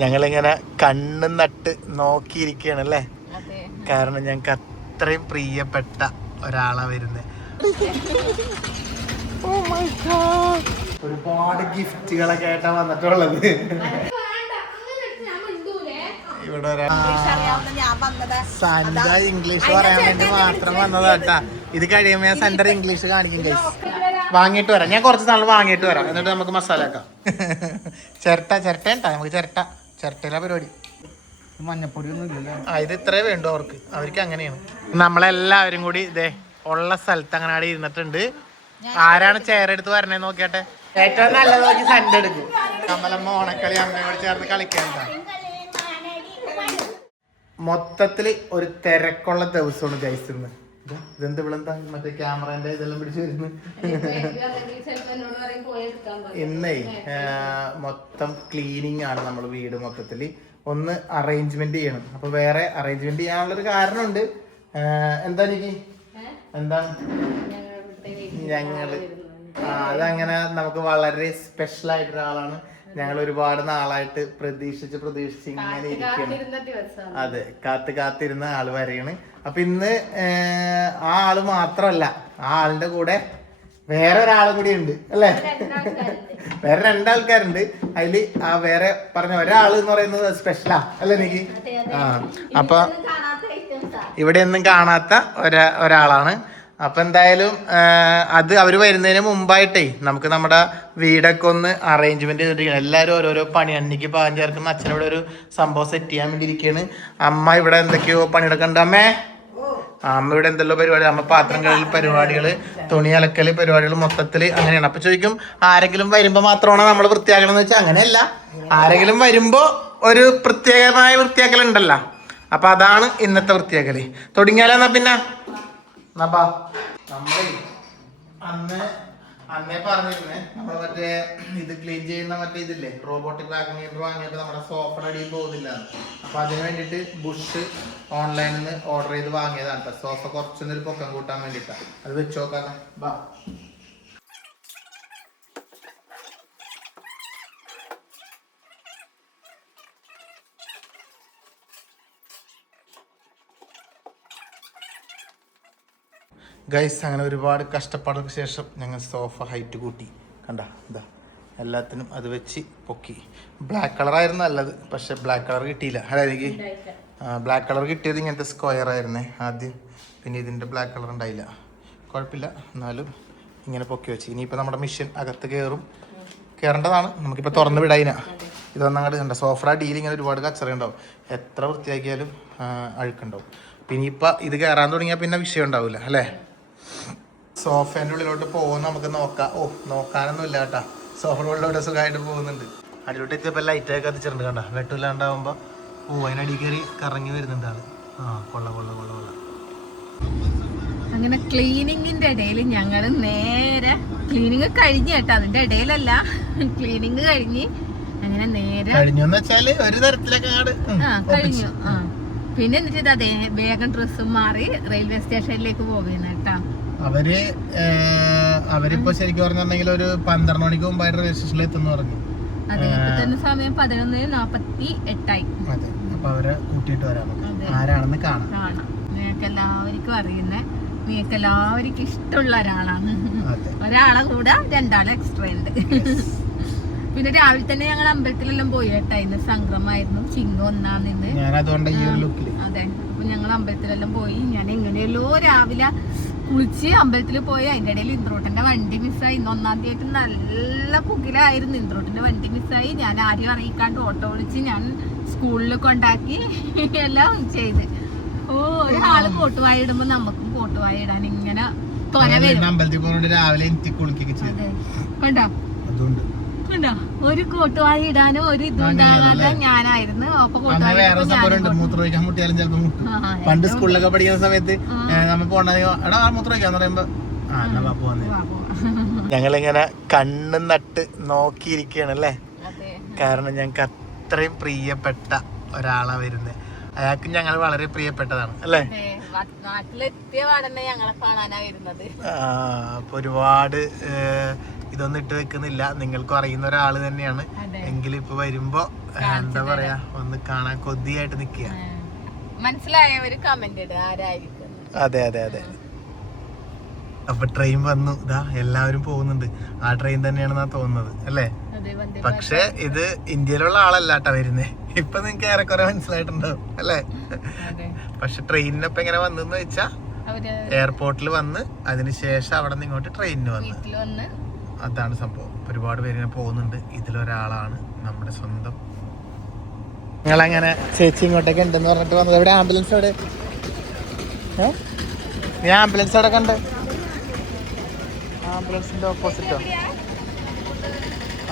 ഞങ്ങളിങ്ങനെ കണ്ണും നട്ട് നോക്കിയിരിക്കുകയാണ് അല്ലേ, കാരണം ഞങ്ങൾക്ക് അത്രയും പ്രിയപ്പെട്ട ഒരാളാ വരുന്നത്. ഒരുപാട് ഗിഫ്റ്റുകളൊക്കെ ആയിട്ടാ വന്നിട്ടുള്ളത്. ഇവിടെ സന്ത ഇംഗ്ലീഷ് പറയാൻ വേണ്ടി മാത്രം വന്നതാട്ടാ. ഇത് കഴിയുമ്പോ ഞാൻ സെന്റർ ഇംഗ്ലീഷ് കാണിക്കും ഗൈസ്. വാങ്ങിയിട്ട് വരാം, ഞാൻ കുറച്ച് നാൾ വാങ്ങിയിട്ട് വരാം, എന്നിട്ട് നമുക്ക് മസാല ആക്കാം. ചിരട്ട നമുക്ക് ചിരട്ടയിലെ പരിപാടി. മഞ്ഞപ്പൊടി ഒന്നും ഇല്ലല്ലോ. ഇത് ഇത്രേ വേണ്ടു അവർക്ക് അങ്ങനെയാണ്. നമ്മളെല്ലാവരും കൂടി ഇതേ ഉള്ള സ്ഥലത്ത് അങ്ങനെ അവിടെ ഇരുന്നിട്ടുണ്ട്. ആരാണ് ചെയറെടുത്ത് വരണേന്ന് നോക്കിയാട്ടെ. ഏറ്റവും നല്ലത് നോക്കി സൺഡേ എടുക്കും. കമലമ്മ ഓണക്കളി അമ്മയോട് ചേർന്ന് കളിക്കാൻ. മൊത്തത്തില് ഒരു തിരക്കുള്ള ദിവസമാണ് ഗൈസ് ഇന്ന്. ഇതെന്ത് ഇവിടെന്താ മറ്റേ ക്യാമറന്റെ ഇതെല്ലാം പിടിച്ചു വരുന്നു. ഇന്നേ മൊത്തം ക്ലീനിങ് ആണ്. നമ്മൾ വീട് മൊത്തത്തില് ഒന്ന് അറേഞ്ച്മെന്റ് ചെയ്യണം. അപ്പൊ വേറെ അറേഞ്ച്മെന്റ് ചെയ്യാനുള്ളൊരു കാരണമുണ്ട്. എന്താണ് ഞങ്ങള് അതങ്ങനെ നമുക്ക് വളരെ സ്പെഷ്യൽ ആയിട്ട് ഒരാളാണ്. ഞങ്ങൾ ഒരുപാട് നാളായിട്ട് പ്രതീക്ഷിച്ച് ഇങ്ങനെ ഇരിക്കുകയാണ്. അതെ, കാത്തിരുന്ന ആള് വരെയാണ്. അപ്പൊ ഇന്ന് ആ ആള് മാത്രമല്ല, ആ ആളിന്റെ കൂടെ വേറെ ഒരാളും കൂടി ഉണ്ട് അല്ലേ. വേറെ രണ്ടാൾക്കാരുണ്ട്. അതില് ആ വേറെ പറഞ്ഞ ഒരാള് എന്ന് പറയുന്നത് സ്പെഷ്യലാ അല്ലേ എനിക്ക്. അപ്പൊ ഇവിടെ ഒന്നും കാണാത്ത ഒരാളാണ്. അപ്പൊ എന്തായാലും അത് അവര് വരുന്നതിന് മുമ്പായിട്ടേ നമുക്ക് നമ്മുടെ വീടൊക്കെ ഒന്ന് അറേഞ്ച്മെന്റ് ചെയ്തിരിക്കണം. എല്ലാവരും ഓരോരോ പണി. അന്നിക്ക് പാകം ചേർക്കുന്ന അച്ഛനോട് ഒരു സംഭവം സെറ്റ് ചെയ്യാൻ വേണ്ടി ഇരിക്കുകയാണ്. അമ്മ ഇവിടെ എന്തൊക്കെയോ പണികളൊക്കെ ഉണ്ട്. അമ്മ ഇവിടെ എന്തെല്ലോ പരിപാടി, അമ്മ പാത്രം കഴുകൽ പരിപാടികള്, തുണി അലക്കല് പരിപാടികൾ, മൊത്തത്തില് അങ്ങനെയാണ്. അപ്പൊ ചോദിക്കും ആരെങ്കിലും വരുമ്പോ മാത്രമാണോ നമ്മൾ വൃത്തിയാക്കണം എന്ന് വെച്ചാൽ അങ്ങനെയല്ല. ആരെങ്കിലും വരുമ്പോ ഒരു പ്രത്യേകമായ വൃത്തിയാക്കൽ ഉണ്ടല്ലോ. അപ്പൊ അതാണ് ഇന്നത്തെ വൃത്തിയാക്കല്. തുടങ്ങിയാലെന്നാ പിന്നെ നമ്മളെ അന്നേ പറഞ്ഞിരുന്നേ, നമ്മള് മറ്റേ ഇത് ക്ലീൻ ചെയ്യുന്ന മറ്റേ ഇതില്ലേ റോബോട്ടിക് വാക്യൂം വാങ്ങിയപ്പോ നമ്മുടെ സോഫയുടെ അടിയിൽ പോകുന്നില്ല. അപ്പൊ അതിന് വേണ്ടിട്ട് ബുഷ് ഓൺലൈനിൽ നിന്ന് ഓർഡർ ചെയ്ത് വാങ്ങിയതാണ് കേട്ടോ. സോഫ കുറച്ചൊന്നൊരു പൊക്കം കൂട്ടാൻ വേണ്ടിട്ടാ. അത് വെച്ച് നോക്കാം. ഗൈസ്, അങ്ങനെ ഒരുപാട് കഷ്ടപ്പാടുകൾക്ക് ശേഷം ഞങ്ങൾ സോഫ ഹൈറ്റ് കൂട്ടി. കണ്ട ഇതാ എല്ലാത്തിനും അത് വെച്ച് പൊക്കി. ബ്ലാക്ക് കളറായിരുന്നു നല്ലത്, പക്ഷെ ബ്ലാക്ക് കളർ കിട്ടിയില്ല. അതായത് ബ്ലാക്ക് കളർ കിട്ടിയത് ഇങ്ങനത്തെ സ്ക്വയർ ആയിരുന്നേ ആദ്യം. പിന്നെ ഇതിൻ്റെ ബ്ലാക്ക് കളർ ഉണ്ടായില്ല. കുഴപ്പമില്ല, എന്നാലും ഇങ്ങനെ പൊക്കി വെച്ച്. ഇനിയിപ്പോൾ നമ്മുടെ മെഷീൻ അകത്ത് കയറേണ്ടതാണ്. നമുക്കിപ്പോൾ തുറന്ന് വിടായിനാ. ഇതൊന്നങ്ങോട്ട് കണ്ട സോഫയുടെ അടിയിൽ ഇങ്ങനെ ഒരുപാട് കച്ചറ ഉണ്ടാവും. എത്ര വൃത്തിയാക്കിയാലും അഴുക്കുണ്ടാവും. പിന്നെ ഇപ്പം ഇത് കയറാൻ തുടങ്ങിയാൽ പിന്നെ വിഷയം ഉണ്ടാവില്ല അല്ലേ. സോഫേൻ്റെ ഉള്ളിലോട്ട് പോകുന്ന നമുക്ക് നോക്കാം. നോക്കാനൊന്നും ഇല്ല കേട്ടാ. സോഫയുടെ ഉള്ളിലോട്ട് സുഖമായിട്ട് പോകുന്നുണ്ട്. അടിയിലോട്ട് എത്തിയപ്പോൾ ലൈറ്റൊക്കെ കത്തിച്ചിട്ടുണ്ട്. കണ്ട വെട്ടില്ലാണ്ടാവുമ്പോൾ അതിനടി കയറി കറങ്ങി വരുന്നുണ്ട് ആള്. കൊള്ള. അങ്ങനെ ക്ലീനിങ്ങിന്റെ ഇടയിൽ ഞങ്ങൾ നേരെ ക്ലീനിങ് കഴിഞ്ഞ് കേട്ടോ. അതിന്റെ ഇടയിലല്ല, ക്ലീനിങ് കഴിഞ്ഞ് അങ്ങനെ നേരെ കഴിഞ്ഞു ഒരു തരത്തിലൊക്കെ കഴിഞ്ഞു. പിന്നെ എന്നിട്ട് അതെ വേഗം ഡ്രസ്സും മാറി റെയിൽവേ സ്റ്റേഷനിലേക്ക് പോകുന്നു കേട്ടോ. അവരിപ്പോ ശരിക്കും പറഞ്ഞിട്ടുണ്ടെങ്കിൽ ഒരു 12 മണിക്ക് മുമ്പായിട്ട് റെയിൽവേ സ്റ്റേഷനിൽ എത്തുന്നു പറഞ്ഞു. അതെ, ഇപ്പൊ തന്നെ സമയം 11:48. അപ്പൊ അവരെ കൂട്ടിയിട്ട് വരാം, ആരാണെന്ന് കാണാം. നിങ്ങൾക്ക് എല്ലാവർക്കും നിങ്ങൾക്ക് എല്ലാവർക്കും ഇഷ്ടമുള്ള ഒരാളാണ്. ഒരാളെ കൂടെ 2 ആള് എക്സ്ട്രാ ഉണ്ട്. പിന്നെ രാവിലെ തന്നെ ഞങ്ങൾ അമ്പലത്തിലെല്ലാം പോയി കേട്ടാ. ഇന്ന് സംക്രമായിരുന്നു, ചിങ്ങം 1 ഇന്ന്. അതെ, അപ്പൊ ഞങ്ങൾ അമ്പലത്തിലെല്ലാം പോയി. ഞാൻ എങ്ങനെയല്ലോ രാവിലെ കുളിച്ച് അമ്പലത്തിൽ പോയി. അതിന്റെ ഇടയിൽ ഇന്ദ്രോട്ടന്റെ വണ്ടി മിസ്സായി. ഇന്ന് 1-ാം തീയതി നല്ല പുകിലായിരുന്നു. ഇന്ദ്രോട്ടന്റെ വണ്ടി മിസ്സായി. ഞാൻ ആരെയും അറിയിക്കാണ്ട് ഓട്ടോ വിളിച്ച് ഞാൻ സ്കൂളിൽ കൊണ്ടാക്കി എല്ലാം ചെയ്ത്. ഒരാള് കോട്ടുവായി ഇടുമ്പോ നമുക്കും കോട്ടുവായി ഇടാൻ ഇങ്ങനെ തൊര വരും. കണ്ടോ ഒരു കോട്ടുവായി ഇടാനും ഒരു ഇതുണ്ടാകാതെ ഞാനായിരുന്നു. അപ്പൊ പണ്ട് സ്കൂളിലൊക്കെ പഠിക്കുന്ന സമയത്ത് ഞങ്ങളിങ്ങനെ കണ്ണും നട്ട് നോക്കിയിരിക്കുകയാണ് അല്ലേ, കാരണം ഞങ്ങൾക്ക് അത്രയും പ്രിയപ്പെട്ട ഒരാളാ വരുന്നത്. അയാൾക്ക് ഞങ്ങൾ വളരെ പ്രിയപ്പെട്ടതാണ് അല്ലേ. നാട്ടിലെത്തിയ പാടന്നെ ഞങ്ങളെ കാണാനാ വരുന്നത്. അപ്പൊ ഒരുപാട് ഇതൊന്നും ഇട്ട് വെക്കുന്നില്ല, നിങ്ങൾക്കും അറിയുന്ന ഒരാള് തന്നെയാണ്. എങ്കിലും ഇപ്പൊ വരുമ്പോ എന്താ പറയാ ഒന്ന് കാണാൻ കൊതിയായിട്ട് നിക്കുക. മനസ്സിലായവര് കമന്റ് ഇടുക ആരായിരിക്കും. അതെ അതെ അതെ. അപ്പൊ ട്രെയിൻ വന്നു, ഇതാ എല്ലാവരും പോകുന്നുണ്ട്. ആ ട്രെയിൻ തന്നെയാണെന്നാ തോന്നുന്നത് അല്ലേ? പക്ഷെ ഇത് ഇന്ത്യയിലുള്ള ആളല്ല കേട്ടോ വരുന്നേ. ഇപ്പൊ നിങ്ങക്ക് ഏറെക്കുറെ മനസ്സിലായിട്ടുണ്ടാവും അല്ലേ? പക്ഷെ ട്രെയിനിനൊപ്പം എങ്ങനെ വന്നെന്ന് വെച്ചാ എയർപോർട്ടിൽ വന്ന് അതിനുശേഷം അവിടെ നിന്ന് ഇങ്ങോട്ട് ട്രെയിനിന് വന്ന്, അതാണ് സംഭവം. ഒരുപാട് പേര് ഇങ്ങനെ പോകുന്നുണ്ട്. ഇതിലൊരാളാണ് നമ്മുടെ സ്വന്തം. നിങ്ങളങ്ങനെ ചേച്ചി ഇങ്ങോട്ടേക്ക് ഉണ്ടെന്ന് പറഞ്ഞിട്ട് വന്നത്. എവിടെ ആംബുലൻസ്? എവിടെ നീ ആംബുലൻസ് അവിടെ കണ്ട്? ആംബുലൻസിന്റെ ഓപ്പോസിറ്റോ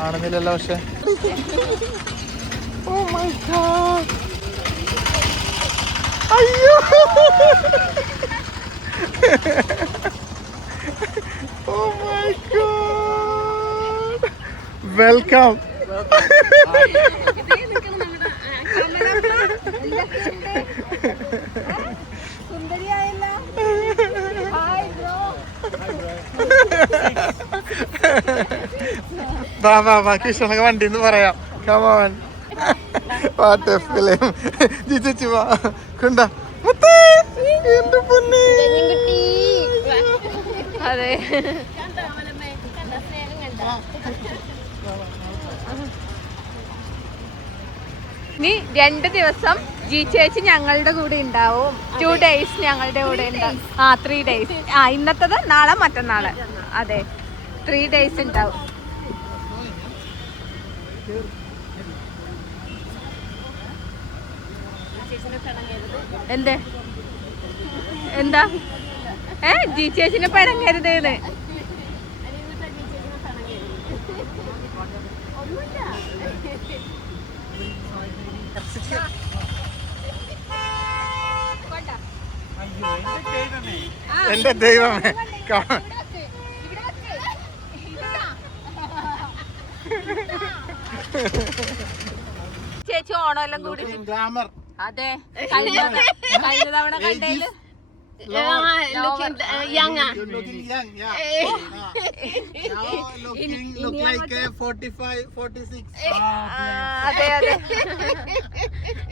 ആണെന്നില്ലല്ലോ. പക്ഷെ ഓ മൈ ഗോഡ്, അയ്യോ ഓ മൈ ഗോഡ്, വെൽക്കം. വാ കൃഷ്ണനൊക്കെ വണ്ടിന്ന് പറയാം. Come on, what a film. Jiji വാ കണ്ട എന്റെ പൊന്നേ. അതെ, ഇനി 2 ദിവസം ജി ചേച്ചി ഞങ്ങളുടെ കൂടെ ഉണ്ടാവും. 2 days ഞങ്ങളുടെ കൂടെ ഉണ്ടാവും. 3 days. ഇന്നത്തത് നാളെ മറ്റന്നാള്. അതെ, 3 days ഉണ്ടാവും. എന്താ ജി ചേച്ചിനെ പഴങ്ങരുത്. എന്റെ ദൈവമേ, ചേച്ചി ഓണം എല്ലാം കൂടി. അതെ, കഴിഞ്ഞ തവണ കണ്ടേല് അതെ അതെ.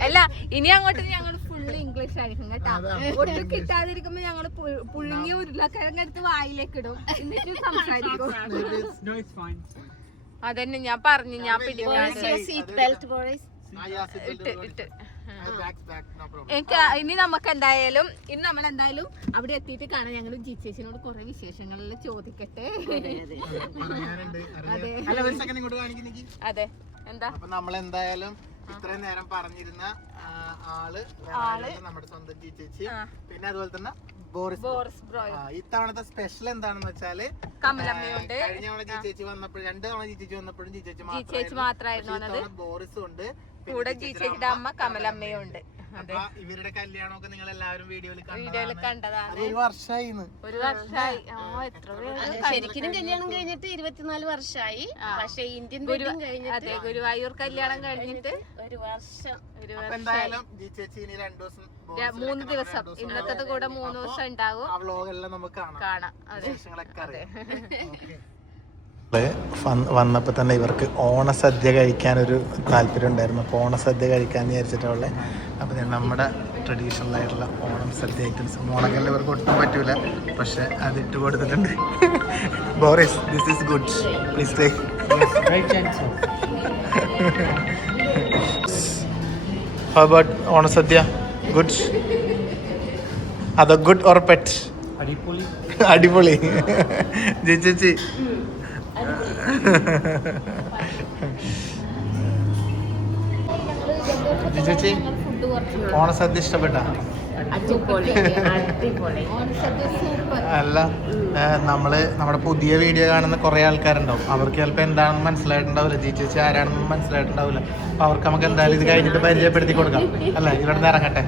അല്ല, ഇനി അങ്ങോട്ട് ഞങ്ങൾ ഫുള്ള് ഇംഗ്ലീഷ് ആയിരിക്കും കേട്ടാ. ഒട്ടും കിട്ടാതിരിക്കുമ്പോ ഞങ്ങള് പുഴുങ്ങിയ ഉരുളക്കിഴങ്ങെടുത്ത് വായിലേക്ക് ഇടും, എന്നിട്ട് സംസാരിക്കും. അതന്നെ ഞാൻ പറഞ്ഞു, ഞാൻ പിടിക്കാതെ എനിക്ക്. ഇനി നമുക്ക് എന്തായാലും നമ്മളെന്തായാലും അവിടെ എത്തിയിട്ട് കാണാം. ഞങ്ങൾ ജി ചേച്ചിനോട് കുറെ വിശേഷങ്ങളെല്ലാം ചോദിക്കട്ടെ. അതെ, എന്താ നമ്മളെന്തായാലും ഇത്രയും നേരം പറഞ്ഞിരുന്ന ആള് നമ്മുടെ സ്വന്തം ജി ചേച്ചി, പിന്നെ അതുപോലെ തന്നെ ബോറിസ് ബ്രോ. ഇത്തവണത്തെ സ്പെഷ്യൽ എന്താണെന്ന് വെച്ചാല് കമലമ്മയുണ്ട്. കഴിഞ്ഞ തവണ ജി ചേച്ചി വന്നപ്പോഴും 2 തവണ ജി ചേച്ചി വന്നപ്പോഴും ജി ചേച്ചി മാത്രമായിരുന്നു. ബോറിസും ഉണ്ട്, കൂടെ ജി ചേച്ചിയുടെ അമ്മ കമലമ്മയും ഉണ്ട്. ഇവരുടെ കല്യാണമൊക്കെ നിങ്ങൾ എല്ലാവരും വീഡിയോയിൽ കണ്ടതാണ്. ഒരു വർഷമായി. ശരിക്കും കല്യാണം കഴിഞ്ഞിട്ട് 24 വർഷമായി. പക്ഷെ ഇന്ത്യൻ അതെ, ഗുരുവായൂർ കല്യാണം കഴിഞ്ഞിട്ട് 1 വർഷം. എന്തായാലും ജി ചേച്ചി ഇനി 2 ദിവസം 3 ദിവസം ഇന്നത്തെ കൂടെ 3 ദിവസം ഉണ്ടാവും. ആ വ്ലോഗെല്ലാം നമുക്ക് കാണാം. വിശേഷങ്ങളൊക്കെ അറിയാം. വന്നപ്പോൾ തന്നെ ഇവർക്ക് ഓണസദ്യ കഴിക്കാനൊരു താല്പര്യം ഉണ്ടായിരുന്നു. അപ്പോൾ ഓണസദ്യ കഴിക്കാമെന്ന് വിചാരിച്ചിട്ടുള്ളത്. അപ്പോൾ നമ്മുടെ ട്രഡീഷണൽ ആയിട്ടുള്ള ഓണം സദ്യ ഐറ്റംസ് ഓണക്കല്ല ഇവർക്ക് ഒട്ടും പറ്റൂല, പക്ഷെ അത് ഇട്ട് കൊടുത്തിട്ടുണ്ട്. Boris, this is good, please take. How about Onasadya? Good? അതോ ഗുഡ് ഓർ പെറ്റ്? അടിപൊളി. ചേച്ചി ചേച്ചി ഓണസദ്യ ഇഷ്ടപ്പെട്ട? അല്ല, നമ്മുടെ പുതിയ വീഡിയോ കാണുന്ന കുറെ ആൾക്കാരുണ്ടാവും. അവർക്ക് ചിലപ്പോൾ എന്താണെന്ന് മനസ്സിലായിട്ടുണ്ടാവില്ല, ജി ചേച്ചി ആരാണെന്ന് മനസ്സിലായിട്ടുണ്ടാവില്ല. അപ്പൊ അവർക്ക് നമുക്ക് എന്തായാലും ഇത് കഴിഞ്ഞിട്ട് പരിചയപ്പെടുത്തി കൊടുക്കാം അല്ലേ? ഇവിടെ നിന്ന് ഇറങ്ങട്ടെ.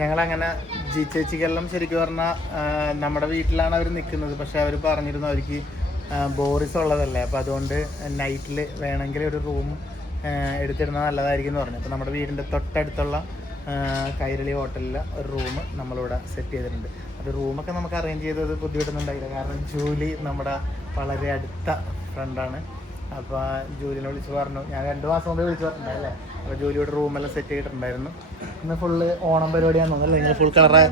ഞങ്ങളങ്ങനെ ജി ചേച്ചിക്കെല്ലാം ശരിക്കും പറഞ്ഞാൽ നമ്മുടെ വീട്ടിലാണ് അവർ നിൽക്കുന്നത്. പക്ഷെ അവർ പറഞ്ഞിരുന്നു അവർക്ക് ബോറിസ് ഉള്ളതല്ലേ, അപ്പോൾ അതുകൊണ്ട് നൈറ്റിൽ വേണമെങ്കിൽ ഒരു റൂം എടുത്തിരുന്നത് നല്ലതായിരിക്കും എന്ന് പറഞ്ഞു. അപ്പോൾ നമ്മുടെ വീടിൻ്റെ തൊട്ടടുത്തുള്ള കൈരളി ഹോട്ടലിൽ ഒരു റൂം നമ്മളിവിടെ സെറ്റ് ചെയ്തിട്ടുണ്ട്. അത് റൂമൊക്കെ നമുക്ക് അറേഞ്ച് ചെയ്തത് ബുദ്ധിമുട്ടൊന്നുണ്ടായില്ല, കാരണം ജൂലി നമ്മുടെ വളരെ അടുത്ത ഫ്രണ്ടാണ്. അപ്പോൾ ജോലിനെ വിളിച്ച് പറഞ്ഞു. ഞാൻ 2 മാസം മുമ്പേ വിളിച്ച് പറഞ്ഞിട്ടുണ്ടായില്ലേ. അപ്പോൾ ജോലിയുടെ റൂമെല്ലാം സെറ്റ് ചെയ്തിട്ടുണ്ടായിരുന്നു. ഇന്ന് ഫുള്ള് ഓണം പരിപാടിയാണെന്ന് തോന്നുന്നല്ലേ? നിങ്ങൾ ഫുൾ കളറ്.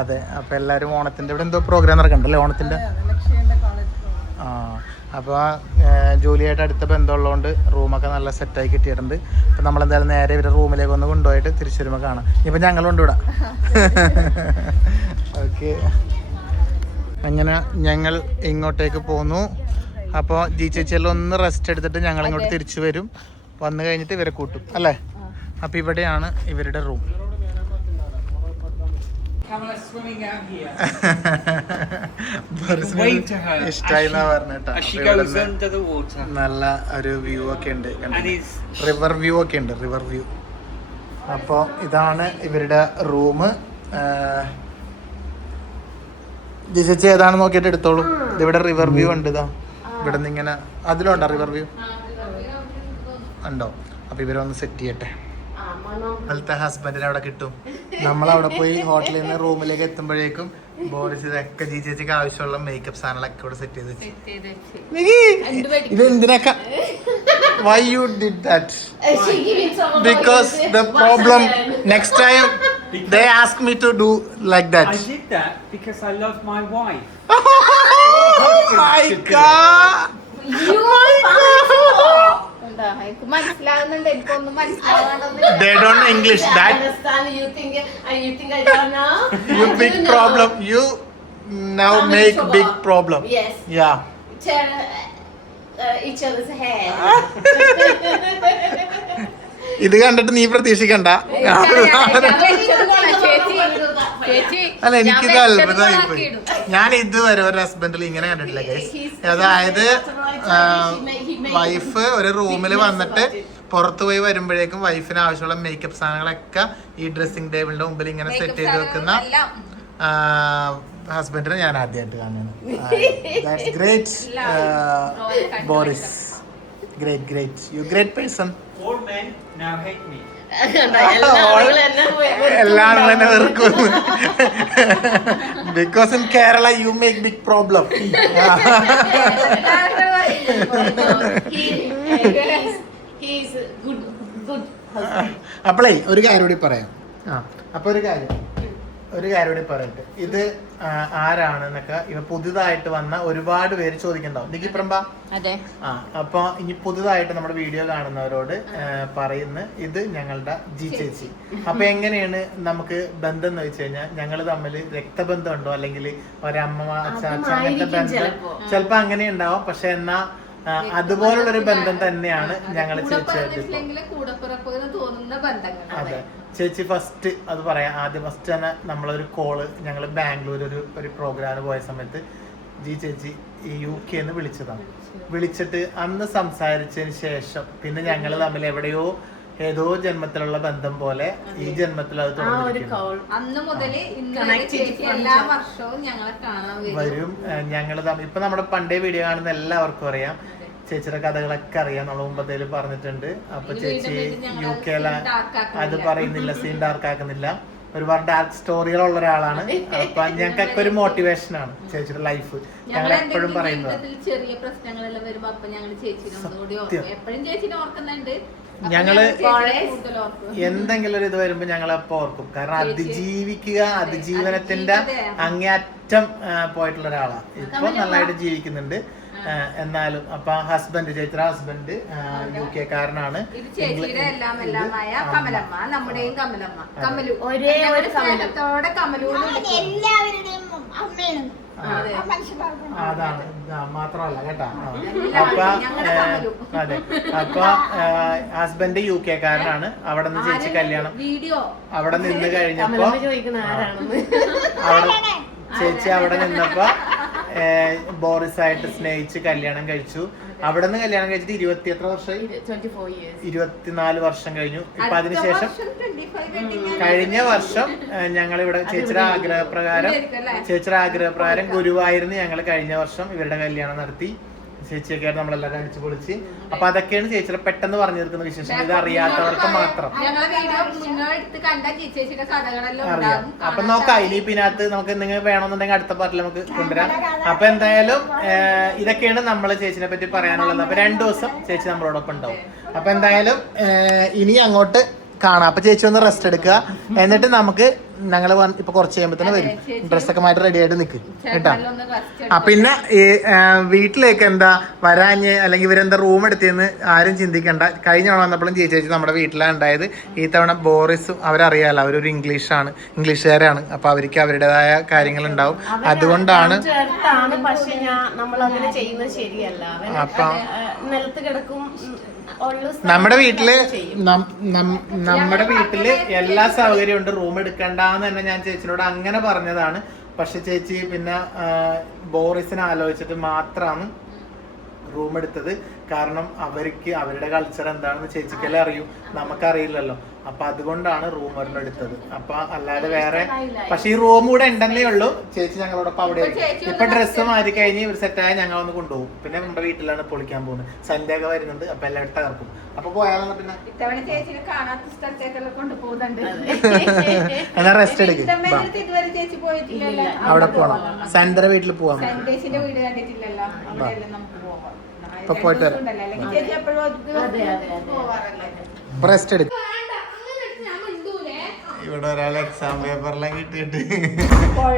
അതെ, അപ്പോൾ എല്ലാവരും ഓണത്തിൻ്റെ ഇവിടെ എന്തോ പ്രോഗ്രാം നടക്കണ്ടല്ലേ ഓണത്തിൻ്റെ? ആ, അപ്പോൾ ജോലിയായിട്ട് അടുത്ത ബന്ധമുള്ളതുകൊണ്ട് റൂമൊക്കെ നല്ല സെറ്റായി കിട്ടിയിട്ടുണ്ട്. അപ്പോൾ നമ്മളെന്തായാലും നേരെ ഇവരുടെ റൂമിലേക്ക് ഒന്ന് കൊണ്ടുപോയിട്ട് തിരിച്ചു വരുമ്പോൾ കാണാം. ഇപ്പം ഞങ്ങളുണ്ട് ഇവിടെ. ഓക്കെ, അങ്ങനെ ഞങ്ങൾ ഇങ്ങോട്ടേക്ക് പോന്നു. അപ്പോൾ ജി ചേച്ചിയെല്ലാം ഒന്ന് റെസ്റ്റ് എടുത്തിട്ട് ഞങ്ങൾ ഇങ്ങോട്ട് തിരിച്ചു വരും. വന്നു കഴിഞ്ഞിട്ട് ഇവരെ കൂട്ടും അല്ലേ? അപ്പോൾ ഇവിടെയാണ് ഇവരുടെ റൂം. ഇഷ്ടായി പറഞ്ഞിട്ടാ. നല്ല ഒരു വ്യൂ ഒക്കെ ഉണ്ട്, റിവർ വ്യൂ ഒക്കെ ഉണ്ട്, റിവർ വ്യൂ. അപ്പോൾ ഇതാണ് ഇവരുടെ റൂം. ജിസേച്ചി ഏതാണ് നോക്കിയിട്ട് എടുത്തോളൂ. ഇതിവിടെ റിവർ വ്യൂ ഉണ്ട്. ഇതാ ഇവിടെ നിന്ന് ഇങ്ങനെ അതിലുണ്ടോ റിവർ വ്യൂ ഉണ്ടോ? അപ്പൊ ഇവരൊന്ന് സെറ്റ് ചെയ്യട്ടെ. അതിലത്തെ ഹസ്ബൻഡിനെ അവിടെ കിട്ടും. നമ്മളവിടെ പോയി ഹോട്ടലിൽ നിന്ന് റൂമിലേക്ക് എത്തുമ്പോഴേക്കും ബോറിസ് ഇതൊക്കെ ജി ചേച്ചിക്ക് ആവശ്യമുള്ള മേക്കപ്പ് സാധനങ്ങളൊക്കെ ഇവിടെ സെറ്റ് ചെയ്ത് വെച്ചു. ഇത് എന്തിനൊക്കെ? Why you did that? Because the problem next time they ask me to do like that. I did that because I love my wife. Oh my god! മനസ്സിലാവുന്നുണ്ട്, എനിക്കൊന്നും മനസ്സിലാവാണ്ടൊന്നും. They don't know English. That You think I don't know? you big problem. You now make big problem. Yes. Yeah. Tear each other's hair. ഇത് കണ്ടിട്ട് നീ പ്രതീക്ഷിക്കണ്ട. അല്ല, എനിക്കിത് അത്ഭുതമായി പോയി. ഞാൻ ഇതുവരെ ഒരു ഹസ്ബൻഡിൽ ഇങ്ങനെ കണ്ടിട്ടില്ല ഗൈസ്. അതായത് വൈഫ് ഒരു റൂമിൽ വന്നിട്ട് പുറത്തു പോയി വരുമ്പോഴേക്കും വൈഫിന് ആവശ്യമുള്ള മേക്കപ്പ് സാധനങ്ങളൊക്കെ ഈ ഡ്രസ്സിംഗ് ടേബിളിന്റെ മുമ്പിൽ ഇങ്ങനെ സെറ്റ് ചെയ്ത് വെക്കുന്ന ഹസ്ബൻഡിനെ ഞാൻ ആദ്യമായിട്ട് കാണുന്നു. That's great Boris. Great great U great person. All men now hate me. എല്ലാം തന്നെ വെറുക്കും. Because in Kerala you make big problem. He's good husband. അപ്പോളേ ഒരു കാര്യം കൂടി പറയാം. അപ്പൊ ഒരു കാര്യം കൂടി പറയട്ടെ. ഇത് ആരാണെന്നൊക്കെ ഇവ പുതുതായിട്ട് വന്ന ഒരുപാട് പേര് ചോദിക്കണ്ടാവും. നിക്കിപ്രമ്പ. അപ്പൊ ഇനി പുതുതായിട്ട് നമ്മുടെ വീഡിയോ കാണുന്നവരോട് പറയുന്ന ഇത് ഞങ്ങളുടെ ജി ചേച്ചി. അപ്പൊ എങ്ങനെയാണ് നമുക്ക് ബന്ധം എന്ന് വെച്ച് കഴിഞ്ഞാൽ ഞങ്ങൾ തമ്മിൽ രക്തബന്ധം ഉണ്ടോ അല്ലെങ്കിൽ ഒരമ്മ അച്ഛാച്ച അങ്ങനത്തെ ബന്ധം ചിലപ്പോ അങ്ങനെ ഉണ്ടാവും. പക്ഷെ എന്നാ അതുപോലുള്ളൊരു ബന്ധം തന്നെയാണ് ഞങ്ങൾ ചേച്ചി. അതെ, ചേച്ചി ഫസ്റ്റ് അത് പറയാം. ആദ്യം ഫസ്റ്റ് തന്നെ നമ്മളൊരു കോള് ഞങ്ങൾ ബാംഗ്ലൂർ ഒരു പ്രോഗ്രാമിന് പോയ സമയത്ത് ജി ചേച്ചി ഈ UK വിളിച്ചതാണ്. വിളിച്ചിട്ട് അന്ന് സംസാരിച്ചതിന് ശേഷം പിന്നെ ഞങ്ങൾ തമ്മിൽ എവിടെയോ ഏതോ ജന്മത്തിലുള്ള ബന്ധം പോലെ ഈ ജന്മത്തിൽ അത് വരും. ഞങ്ങൾ ഇപ്പൊ നമ്മുടെ പണ്ടേ വീഡിയോ കാണുന്ന എല്ലാവർക്കും അറിയാം. ചേച്ചിയുടെ കഥകളൊക്കെ അറിയാം, നമ്മൾ മുമ്പത്തേലും പറഞ്ഞിട്ടുണ്ട്. അപ്പൊ ചേച്ചി UK അത് പറയുന്നില്ല, സീൻ ഡാർക്ക് ആക്കുന്നില്ല. ഒരുപാട് ഡാർക്ക് സ്റ്റോറികളുള്ള ഒരാളാണ്. അപ്പൊ ഞങ്ങൾക്കൊക്കെ ഒരു മോട്ടിവേഷൻ ആണ് ചേച്ചിയുടെ ലൈഫ്. ഞങ്ങൾ എപ്പോഴും പറയുന്നത് ഞങ്ങള് എന്തെങ്കിലും ഒരു ഇത് വരുമ്പോ ഞങ്ങൾ അപ്പൊ ഓർക്കും. കാരണം അതിജീവനത്തിന്റെ അങ്ങേയറ്റം പോയിട്ടുള്ള ഒരാളാണ്. ഇപ്പൊ നന്നായിട്ട് ജീവിക്കുന്നുണ്ട്. എന്നാലും അപ്പൊ ഹസ്ബൻഡ് ചേച്ചിയുടെ ഹസ്ബൻഡ് UK കാരനാണ്. അതാണ് മാത്രമല്ല കേട്ടാ. അപ്പൊ അതെ, അപ്പൊ ഹസ്ബൻഡ് UK കാരനാണ്. അവിടെ നിന്ന് ചേച്ചി കല്യാണം അവിടെ നിന്ന് കഴിഞ്ഞപ്പോ ചേച്ചി അവിടെ നിന്നപ്പോ ബോറിസ് ആയിട്ട് സ്നേഹിച്ച് കല്യാണം കഴിച്ചു. അവിടെ നിന്ന് കല്യാണം കഴിച്ചിട്ട് 24 വർഷം കഴിഞ്ഞു. ഇപ്പൊ അതിനുശേഷം കഴിഞ്ഞ വർഷം ഞങ്ങൾ ഇവിടെ ചേച്ചിയുടെ ആഗ്രഹപ്രകാരം ഗുരുവായൂരിന് ഞങ്ങൾ കഴിഞ്ഞ വർഷം ഇവരുടെ കല്യാണം നടത്തി. ചേച്ചിയൊക്കെ ആയിട്ട് നമ്മളെല്ലാവരും അടിച്ചു പൊളിച്ച്. അപ്പൊ അതൊക്കെയാണ് ചേച്ചിയുടെ പെട്ടെന്ന് പറഞ്ഞു തീർക്കുന്ന വിശേഷം. ഇത് അറിയാത്തവർക്ക് മാത്രം അറിയാം. അപ്പൊ നോക്കാം ഇനി ഇതിനകത്ത് നമുക്ക് എന്തെങ്കിലും വേണമെന്നുണ്ടെങ്കിൽ അടുത്ത പാർട്ടിൽ നമുക്ക് കൊണ്ടുവരാം. അപ്പൊ എന്തായാലും ഇതൊക്കെയാണ് നമ്മള് ചേച്ചിനെ പറ്റി പറയാനുള്ളത്. അപ്പൊ 2 ദിവസം ചേച്ചി നമ്മളോടൊപ്പം ഉണ്ടാവും. അപ്പൊ എന്തായാലും ഇനി അങ്ങോട്ട് കാണാം. അപ്പൊ ചേച്ചി ഒന്ന് റെസ്റ്റ് എടുക്കുക. എന്നിട്ട് നമുക്ക് ഞങ്ങള് ഇപ്പൊ കുറച്ച് കഴിയുമ്പോ തന്നെ വരും. ഡ്രസ്സൊക്കെ മാറ്റി റെഡി ആയിട്ട് നിൽക്കും കേട്ടോ. പിന്നെ ഈ വീട്ടിലേക്ക് എന്താ വരാഞ്ഞ് അല്ലെങ്കിൽ ഇവരെന്താ റൂം എടുത്തിന്ന് ആരും ചിന്തിക്കണ്ട. കഴിഞ്ഞ തവണ വന്നപ്പോഴും ചേച്ചി നമ്മുടെ വീട്ടിലാണ് ഉണ്ടായത്. ഈ തവണ ബോറിസും അവരറിയാലോ, അവരൊരു ഇംഗ്ലീഷുകാരാണ്. അപ്പൊ അവർക്ക് അവരുടേതായ കാര്യങ്ങൾ ഉണ്ടാവും. അതുകൊണ്ടാണ് അപ്പൊ നമ്മുടെ വീട്ടില് എല്ലാ സൗകര്യവും ഉണ്ട്. റൂം എടുക്കണ്ടെന്ന് തന്നെ ഞാൻ ചേച്ചിനോട് അങ്ങനെ പറഞ്ഞതാണ്. പക്ഷെ ചേച്ചി പിന്നെ ബോറിസിനെ ആലോചിച്ചിട്ട് മാത്രമാണ് റൂം എടുത്തത്. കാരണം അവർക്ക് അവരുടെ കൾച്ചർ എന്താണെന്ന് ചേച്ചിക്കല്ലേ അറിയൂ, നമുക്കറിയില്ലല്ലോ. അപ്പൊ അതുകൊണ്ടാണ് റൂം ഒരെണ്ണം എടുത്തത്. അപ്പൊ അല്ലാതെ വേറെ പക്ഷെ ഈ റൂം കൂടെ ഉണ്ടെന്നേ ഉള്ളൂ. ചേച്ചി ഞങ്ങളോടൊപ്പം അവിടെ ഇപ്പൊ ഡ്രസ്സ് മാറി കഴിഞ്ഞ് ഇവർ സെറ്റായ ഞങ്ങൾ ഒന്ന് കൊണ്ടുപോകും. പിന്നെ നമ്മുടെ വീട്ടിലാണ് പൊളിക്കാൻ പോകുന്നത്. സന്ധ്യയൊക്കെ വരുന്നുണ്ട്. അപ്പൊ എല്ലാവരും തകർക്കും. അപ്പൊ പോയാലോ പിന്നെ എന്നാ റെസ്റ്റ് എടുക്കും. അവിടെ പോണം. സന്ധ്യയുടെ വീട്ടിൽ പോവാം. ഇപ്പൊ പോയിട്ട് വരാം. റെസ്റ്റ് എടുക്കും. ഇവിടെ ഒരാൾ എക്സാം പേപ്പറെല്ലാം കിട്ടിയിട്ട്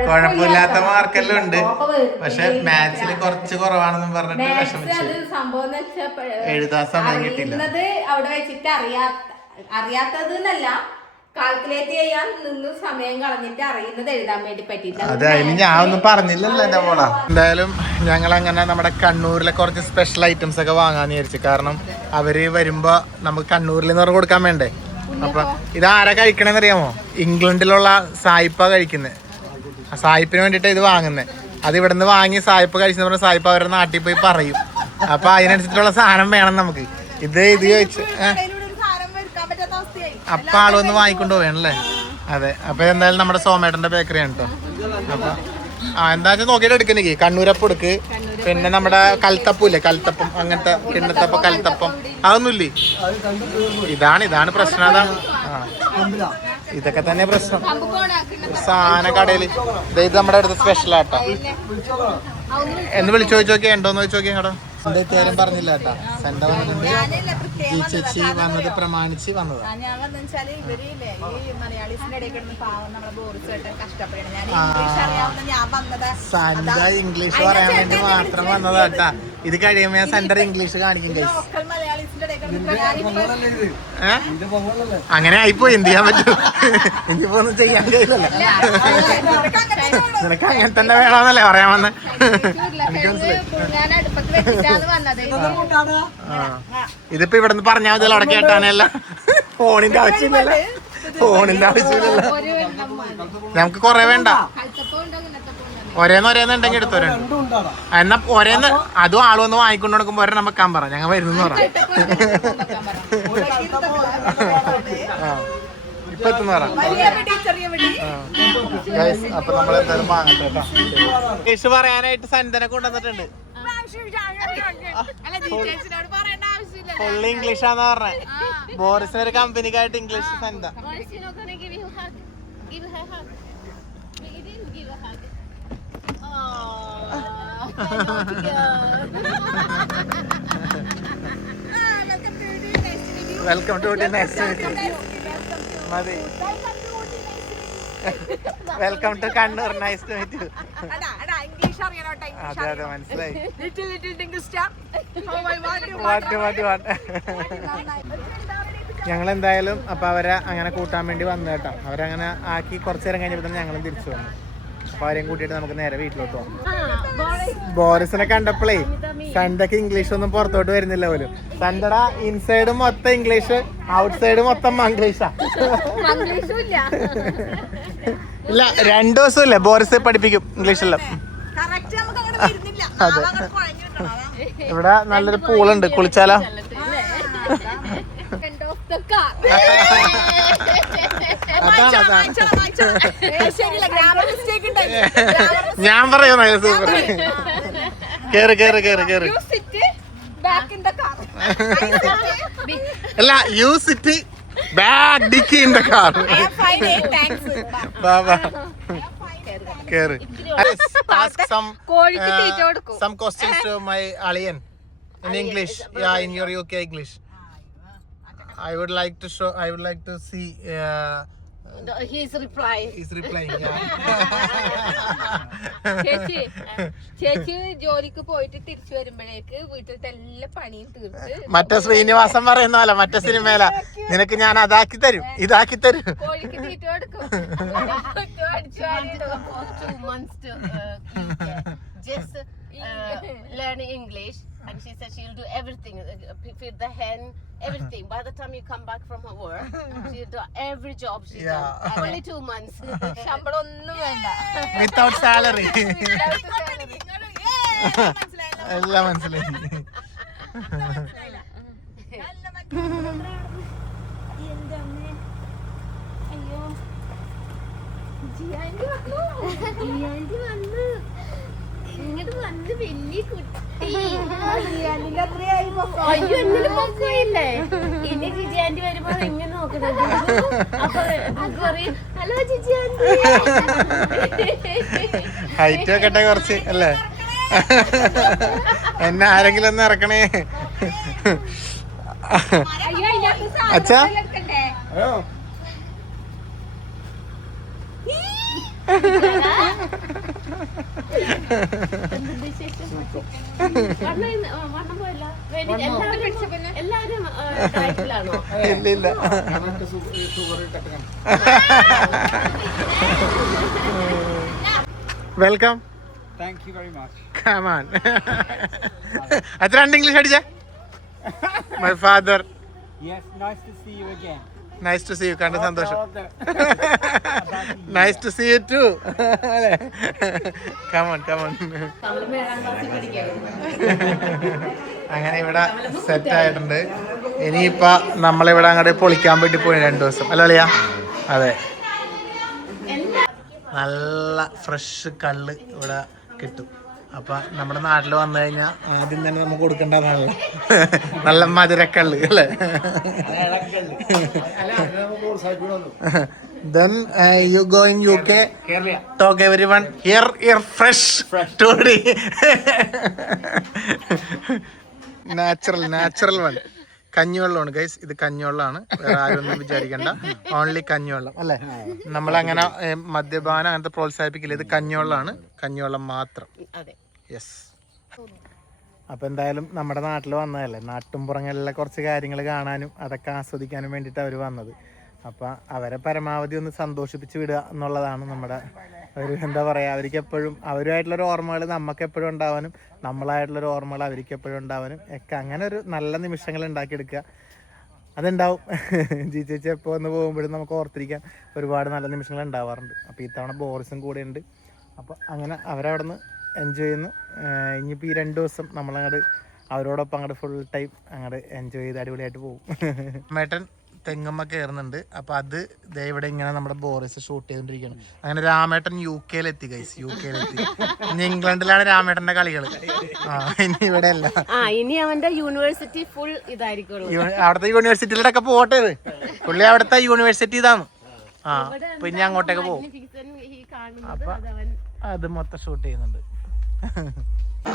കുഴപ്പമില്ലാത്ത മാർക്കെല്ലാം ഉണ്ട്. പക്ഷെ മാത്സിൽ കുറച്ച് കുറവാണെന്നും പറഞ്ഞിട്ട് വിഷമിച്ചു. എഴുതാൻ സമയം കിട്ടില്ല. അവിടെ വെച്ചിട്ട് അറിയാത്തതെന്നല്ല, കാൽക്കുലേറ്റ് ചെയ്യാൻ നിന്ന് സമയം കളഞ്ഞിട്ട് അറിയുന്നത് എഴുതാൻ വേണ്ടി പറ്റില്ല. അതെ, ഞാൻ ഒന്നും പറഞ്ഞില്ലല്ലോ എന്റെ മോളാ. എന്തായാലും ഞങ്ങൾ അങ്ങനെ നമ്മുടെ കണ്ണൂരിലെ കുറച്ച് സ്പെഷ്യൽ ഐറ്റംസ് ഒക്കെ വാങ്ങാന്ന് വിചാരിച്ചു. കാരണം അവര് വരുമ്പോ നമുക്ക് കണ്ണൂരിൽ നിന്ന് പറഞ്ഞു കൊടുക്കാൻ വേണ്ടേ. അപ്പൊ ഇതാരാ കഴിക്കണെന്ന് അറിയാമോ? ഇംഗ്ലണ്ടിലുള്ള സായിപ്പ കഴിക്കുന്നത്. സായിപ്പിന് വേണ്ടിട്ട് ഇത് വാങ്ങുന്നത്. അത് ഇവിടെ നിന്ന് വാങ്ങി സായിപ്പ കഴിച്ചെന്ന് പറഞ്ഞ സായിപ്പ അവരുടെ നാട്ടിൽ പോയി പറയും. അപ്പൊ അതിനനുസരിച്ചുള്ള സാധനം വേണം നമുക്ക്. ഇത് ചോദിച്ചു അപ്പൊ ആളൊന്ന് വാങ്ങിക്കൊണ്ട് പോവേണല്ലേ. അതെ, അപ്പൊ എന്തായാലും നമ്മുടെ സോമേട്ടന്റെ ബേക്കറിയാണ് കേട്ടോ. അപ്പൊ എന്താ വെച്ചാൽ നോക്കിയിട്ട് എടുക്കുന്നെങ്കിൽ കണ്ണൂരപ്പം എടുക്ക്. പിന്നെ നമ്മുടെ കൽത്തപ്പൂല്ലേ, കൽത്തപ്പം, അങ്ങനത്തെ കിണ്ണത്തപ്പം, കൽത്തപ്പം, അതൊന്നുമില്ലേ? ഇതാണ് പ്രശ്നം. അതാണ് ഇതൊക്കെ തന്നെ പ്രശ്നം. സാധന കടയില് ഇത് നമ്മുടെ അടുത്ത് സ്പെഷ്യൽ ആട്ടോ. എന്ന് വിളിച്ചു ചോദിച്ചോക്കെ ഉണ്ടോന്ന് ചോദിച്ചോക്കെ കേട്ടോ. എന്റെ എത്തിയാലും പറഞ്ഞില്ല കേട്ടാ. സെന്റ വന്നിട്ടുണ്ട്. ഈ ചേച്ചി വന്നത് പ്രമാണിച്ച് വന്നതാ. സന്റ ഇംഗ്ലീഷ് പറയാൻ വേണ്ടി മാത്രം വന്നതാ കേട്ടാ. ഇത് കഴിയുമ്പോ ഞാൻ സെന്റർ ഇംഗ്ലീഷ് കാണിക്കും. അങ്ങനെ ആയിപ്പോയി, എന്ത് ചെയ്യാൻ പറ്റും? ഇനിയിപ്പോ ഒന്നും ചെയ്യാൻ കഴിയില്ലല്ലോ. നിനക്ക് അങ്ങനെ തന്നെ വേണമെന്നല്ലേ പറയാൻ വന്നെ. എനിക്ക് ഇതിപ്പോ ഇവിടെ നിന്ന് പറഞ്ഞാൽ മതി അവിടെ കേട്ടാനല്ല. ഫോണിന്റെ ആവശ്യമില്ലല്ലോ. നമുക്ക് കൊറേ വേണ്ട. ഒരേന്നുണ്ടെങ്കിൽ എടുത്തോരുണ്ട്. എന്നാ ഒരേന്ന് അതും ആളൊന്ന് വാങ്ങിക്കൊണ്ട് കൊടുക്കുമ്പോ ഒരെ നമുക്ക് പറ ഞങ്ങൾ വരുന്നു പറ. ഇപ്പൊ എത്തുന്ന പറ. അപ്പൊ നമ്മളെന്തായാലും വാങ്ങട്ടെ കേട്ടോ. ഇംഗ്ലീഷ് പറയാനായിട്ട് സന്തനെ കൊണ്ടുവന്നിട്ടുണ്ട്. ഫുള്ള് ഇംഗ്ലീഷാന്ന് പറഞ്ഞേ. ബോറിസിന് ഒരു കമ്പനിക്കായിട്ട് ഇംഗ്ലീഷ് സന്ത. Welcome to Ooty. Nice to meet you. മതി. Welcome to Kannur. Nice to meet you. അതെ മനസ്സിലായി. ഞങ്ങൾ എന്തായാലും അപ്പൊ അവരെ അങ്ങനെ കൂട്ടാൻ വേണ്ടി വന്നു കേട്ടോ. അവരങ്ങനെ ആക്കി കുറച്ചു നേരം കഴിഞ്ഞപ്പോൾ തന്നെ ഞങ്ങളും തിരിച്ചു വന്നു. അപ്പൊ അവരെയും കൂട്ടിയിട്ട് നമുക്ക് നേരെ വീട്ടിലോട്ട് പോകാം. ബോറിസിനെ കണ്ടപ്പോഴേ സന്റക്ക് ഇംഗ്ലീഷ് ഒന്നും പുറത്തോട്ട് വരുന്നില്ല പോലും. സന്റയുടെ ഇൻസൈഡ് മൊത്തം ഇംഗ്ലീഷ്, ഔട്ട് സൈഡ് മൊത്തം മംഗ്ലീഷാ. ഇല്ല, 2 ദിവസം ഇല്ലേ ബോറിസ് പഠിപ്പിക്കും ഇംഗ്ലീഷെല്ലാം. അതെ, ഇവിടെ നല്ലൊരു പൂളുണ്ട്, കുളിച്ചാലോ? ഞാൻ പറയുന്ന സൂപ്പർ. കേറ് കേറ് കേറ് കേറ്. അല്ല you city bag dickey in the car ബാബാ കേറ് ask some some questions to my alien in English. Yeah, in your UK English. I would like to see He's replying. he's replying. Yeah. ചേച്ചി ജോലിക്ക് പോയിട്ട് തിരിച്ചു വരുമ്പോഴേക്ക് വീട്ടിലത്തെ എല്ലാ പണിയും തീർത്ത് മറ്റേ ശ്രീനിവാസൻ പറയുന്ന പോലെ മറ്റേ സിനിമയില നിനക്ക് ഞാൻ അതാക്കി തരും ഇതാക്കി തരും. കോഴിക്ക് തീറ്റ കൊടുക്കും. For 2 months to UK. Just learning English, and she said she'll do everything, feed the hen, everything. By the time you come back from her work, she'll do every job she's done. Only 2 months. ശമ്പളം ഒന്നും വേണ്ട. Without salary. എല്ലാം മനസ്സിലായി. ഇങ്ങോട്ട് വന്ന് വലിയ കുട്ടി. അയ്യോ എന്നിട്ട് പൊക്കയില്ലേ. ഇനി ജിജി ആന്റി വരുമ്പോ എങ്ങനെ നോക്കണത്? അപ്പൊ പറയും ഹലോ ജിജി ആന്റി. ഹൈറ്റ് വെക്കട്ടെ കുറച്ച് അല്ലേ? എന്നെ ആരെങ്കിലും ഒന്ന് ഇറക്കണേ. അച്ഛാ എല്ലാരും ഡയറ്റിലാണോ? ഇല്ല welcome. Thank you very much. Come on. അച്ഛൻ 2 English അടിച്ചേ. My father. Yes, nice to see you again. Nice to see you. കണ്ട സന്തോഷം. About Nice to see you too. Come on. അങ്ങനെ ഇവിടെ സെറ്റ് ആയിട്ടുണ്ട്. ഇനിയിപ്പോ നമ്മളിവിടെ അങ്ങോട്ട് പൊളിക്കാൻ വേണ്ടി പോയി 2 ദിവസം അല്ല കളിയാ? അതെ, നല്ല ഫ്രഷ് കള്ള് ഇവിടെ കിട്ടും. അപ്പൊ നമ്മുടെ നാട്ടിൽ വന്നു കഴിഞ്ഞാൽ ആദ്യം തന്നെ നമുക്ക് കൊടുക്കേണ്ടതാണല്ലോ നല്ല മധുരക്കള്ള് അല്ലേ? Then you go in UK, talk everyone here fresh today. natural one. കഞ്ഞിവെള്ളമാണ് ഗൈസ്, ഇത് കഞ്ഞിവെള്ളമാണ്, വേറെ ആരൊന്നും വിചാരിക്കണ്ട. ഓൺലി കഞ്ഞിവെള്ളം അല്ലേ? നമ്മളങ്ങനെ മദ്യപാനം അങ്ങനത്തെ പ്രോത്സാഹിപ്പിക്കില്ല. ഇത് കഞ്ഞിവെള്ളമാണ്, കഞ്ഞിവെള്ളം മാത്രം. യെസ്. അപ്പൊ എന്തായാലും നമ്മുടെ നാട്ടിൽ വന്നതല്ലേ, നാട്ടുംപുറങ്ങളിലെ കുറച്ച് കാര്യങ്ങൾ കാണാനും അതൊക്കെ ആസ്വദിക്കാനും വേണ്ടിയിട്ട് അവർ വന്നത്. അപ്പം അവരെ പരമാവധി ഒന്ന് സന്തോഷിപ്പിച്ച് വിടുക എന്നുള്ളതാണ് നമ്മുടെ ഒരു എന്താ പറയുക, അവർക്ക് എപ്പോഴും അവരുമായിട്ടുള്ളൊരു ഓർമ്മകൾ നമുക്ക് എപ്പോഴും ഉണ്ടാവാനും നമ്മളായിട്ടുള്ളൊരു ഓർമ്മകൾ അവർക്ക് എപ്പോഴും ഉണ്ടാവാനും ഒക്കെ അങ്ങനെ ഒരു നല്ല നിമിഷങ്ങൾ ഉണ്ടാക്കിയെടുക്കുക. അതുണ്ടാവും. ചേച്ചി എപ്പോൾ ഒന്ന് പോകുമ്പോഴും നമുക്ക് ഓർത്തിരിക്കാൻ ഒരുപാട് നല്ല നിമിഷങ്ങൾ ഉണ്ടാവാറുണ്ട്. അപ്പോൾ ഇത്തവണ ബോറിസും കൂടെ ഉണ്ട്. അപ്പോൾ അങ്ങനെ അവരവിടെ നിന്ന് എൻജോയ് ചെയ്യുന്നു. ഇനിയിപ്പോൾ ഈ 2 ദിവസം നമ്മളങ്ങോട്ട് അവരോടൊപ്പം അങ്ങോട്ട് ഫുൾ ടൈം അങ്ങോട്ട് എൻജോയ് ചെയ്ത് അടിപൊളിയായിട്ട് പോകും. മേട്ടൻ തെങ്ങമ്മ കയറുന്നുണ്ട്. അപ്പോൾ അത് ദേ ഇവിടെ ഇങ്ങനെ നമ്മുടെ ബോറിസ് ഷൂട്ട് ചെയ്തുകൊണ്ടിരിക്കുകയാണ്. അങ്ങനെ രാമേട്ടൻ UK-ലെത്തി ഗൈസ്, UK-ലെത്തി. ഇനി ഇംഗ്ലണ്ടിലാണ് രാമേട്ടന്റെ കളികൾ. ഇനി ഇവിടെ അല്ല, ഇനി അവന്റെ യൂണിവേഴ്സിറ്റി ഫുൾ ഇതായിരിക്കും. അവിടുത്തെ യൂണിവേഴ്സിറ്റിയിലൊക്കെ പോട്ടെ. പുള്ളി അവിടുത്തെ യൂണിവേഴ്സിറ്റി ഇതാണ്. അപ്പൊ ഇനി അങ്ങോട്ടേക്ക് പോകും. അപ്പൊ അത് മൊത്തം ഷൂട്ട് ചെയ്യുന്നുണ്ട്.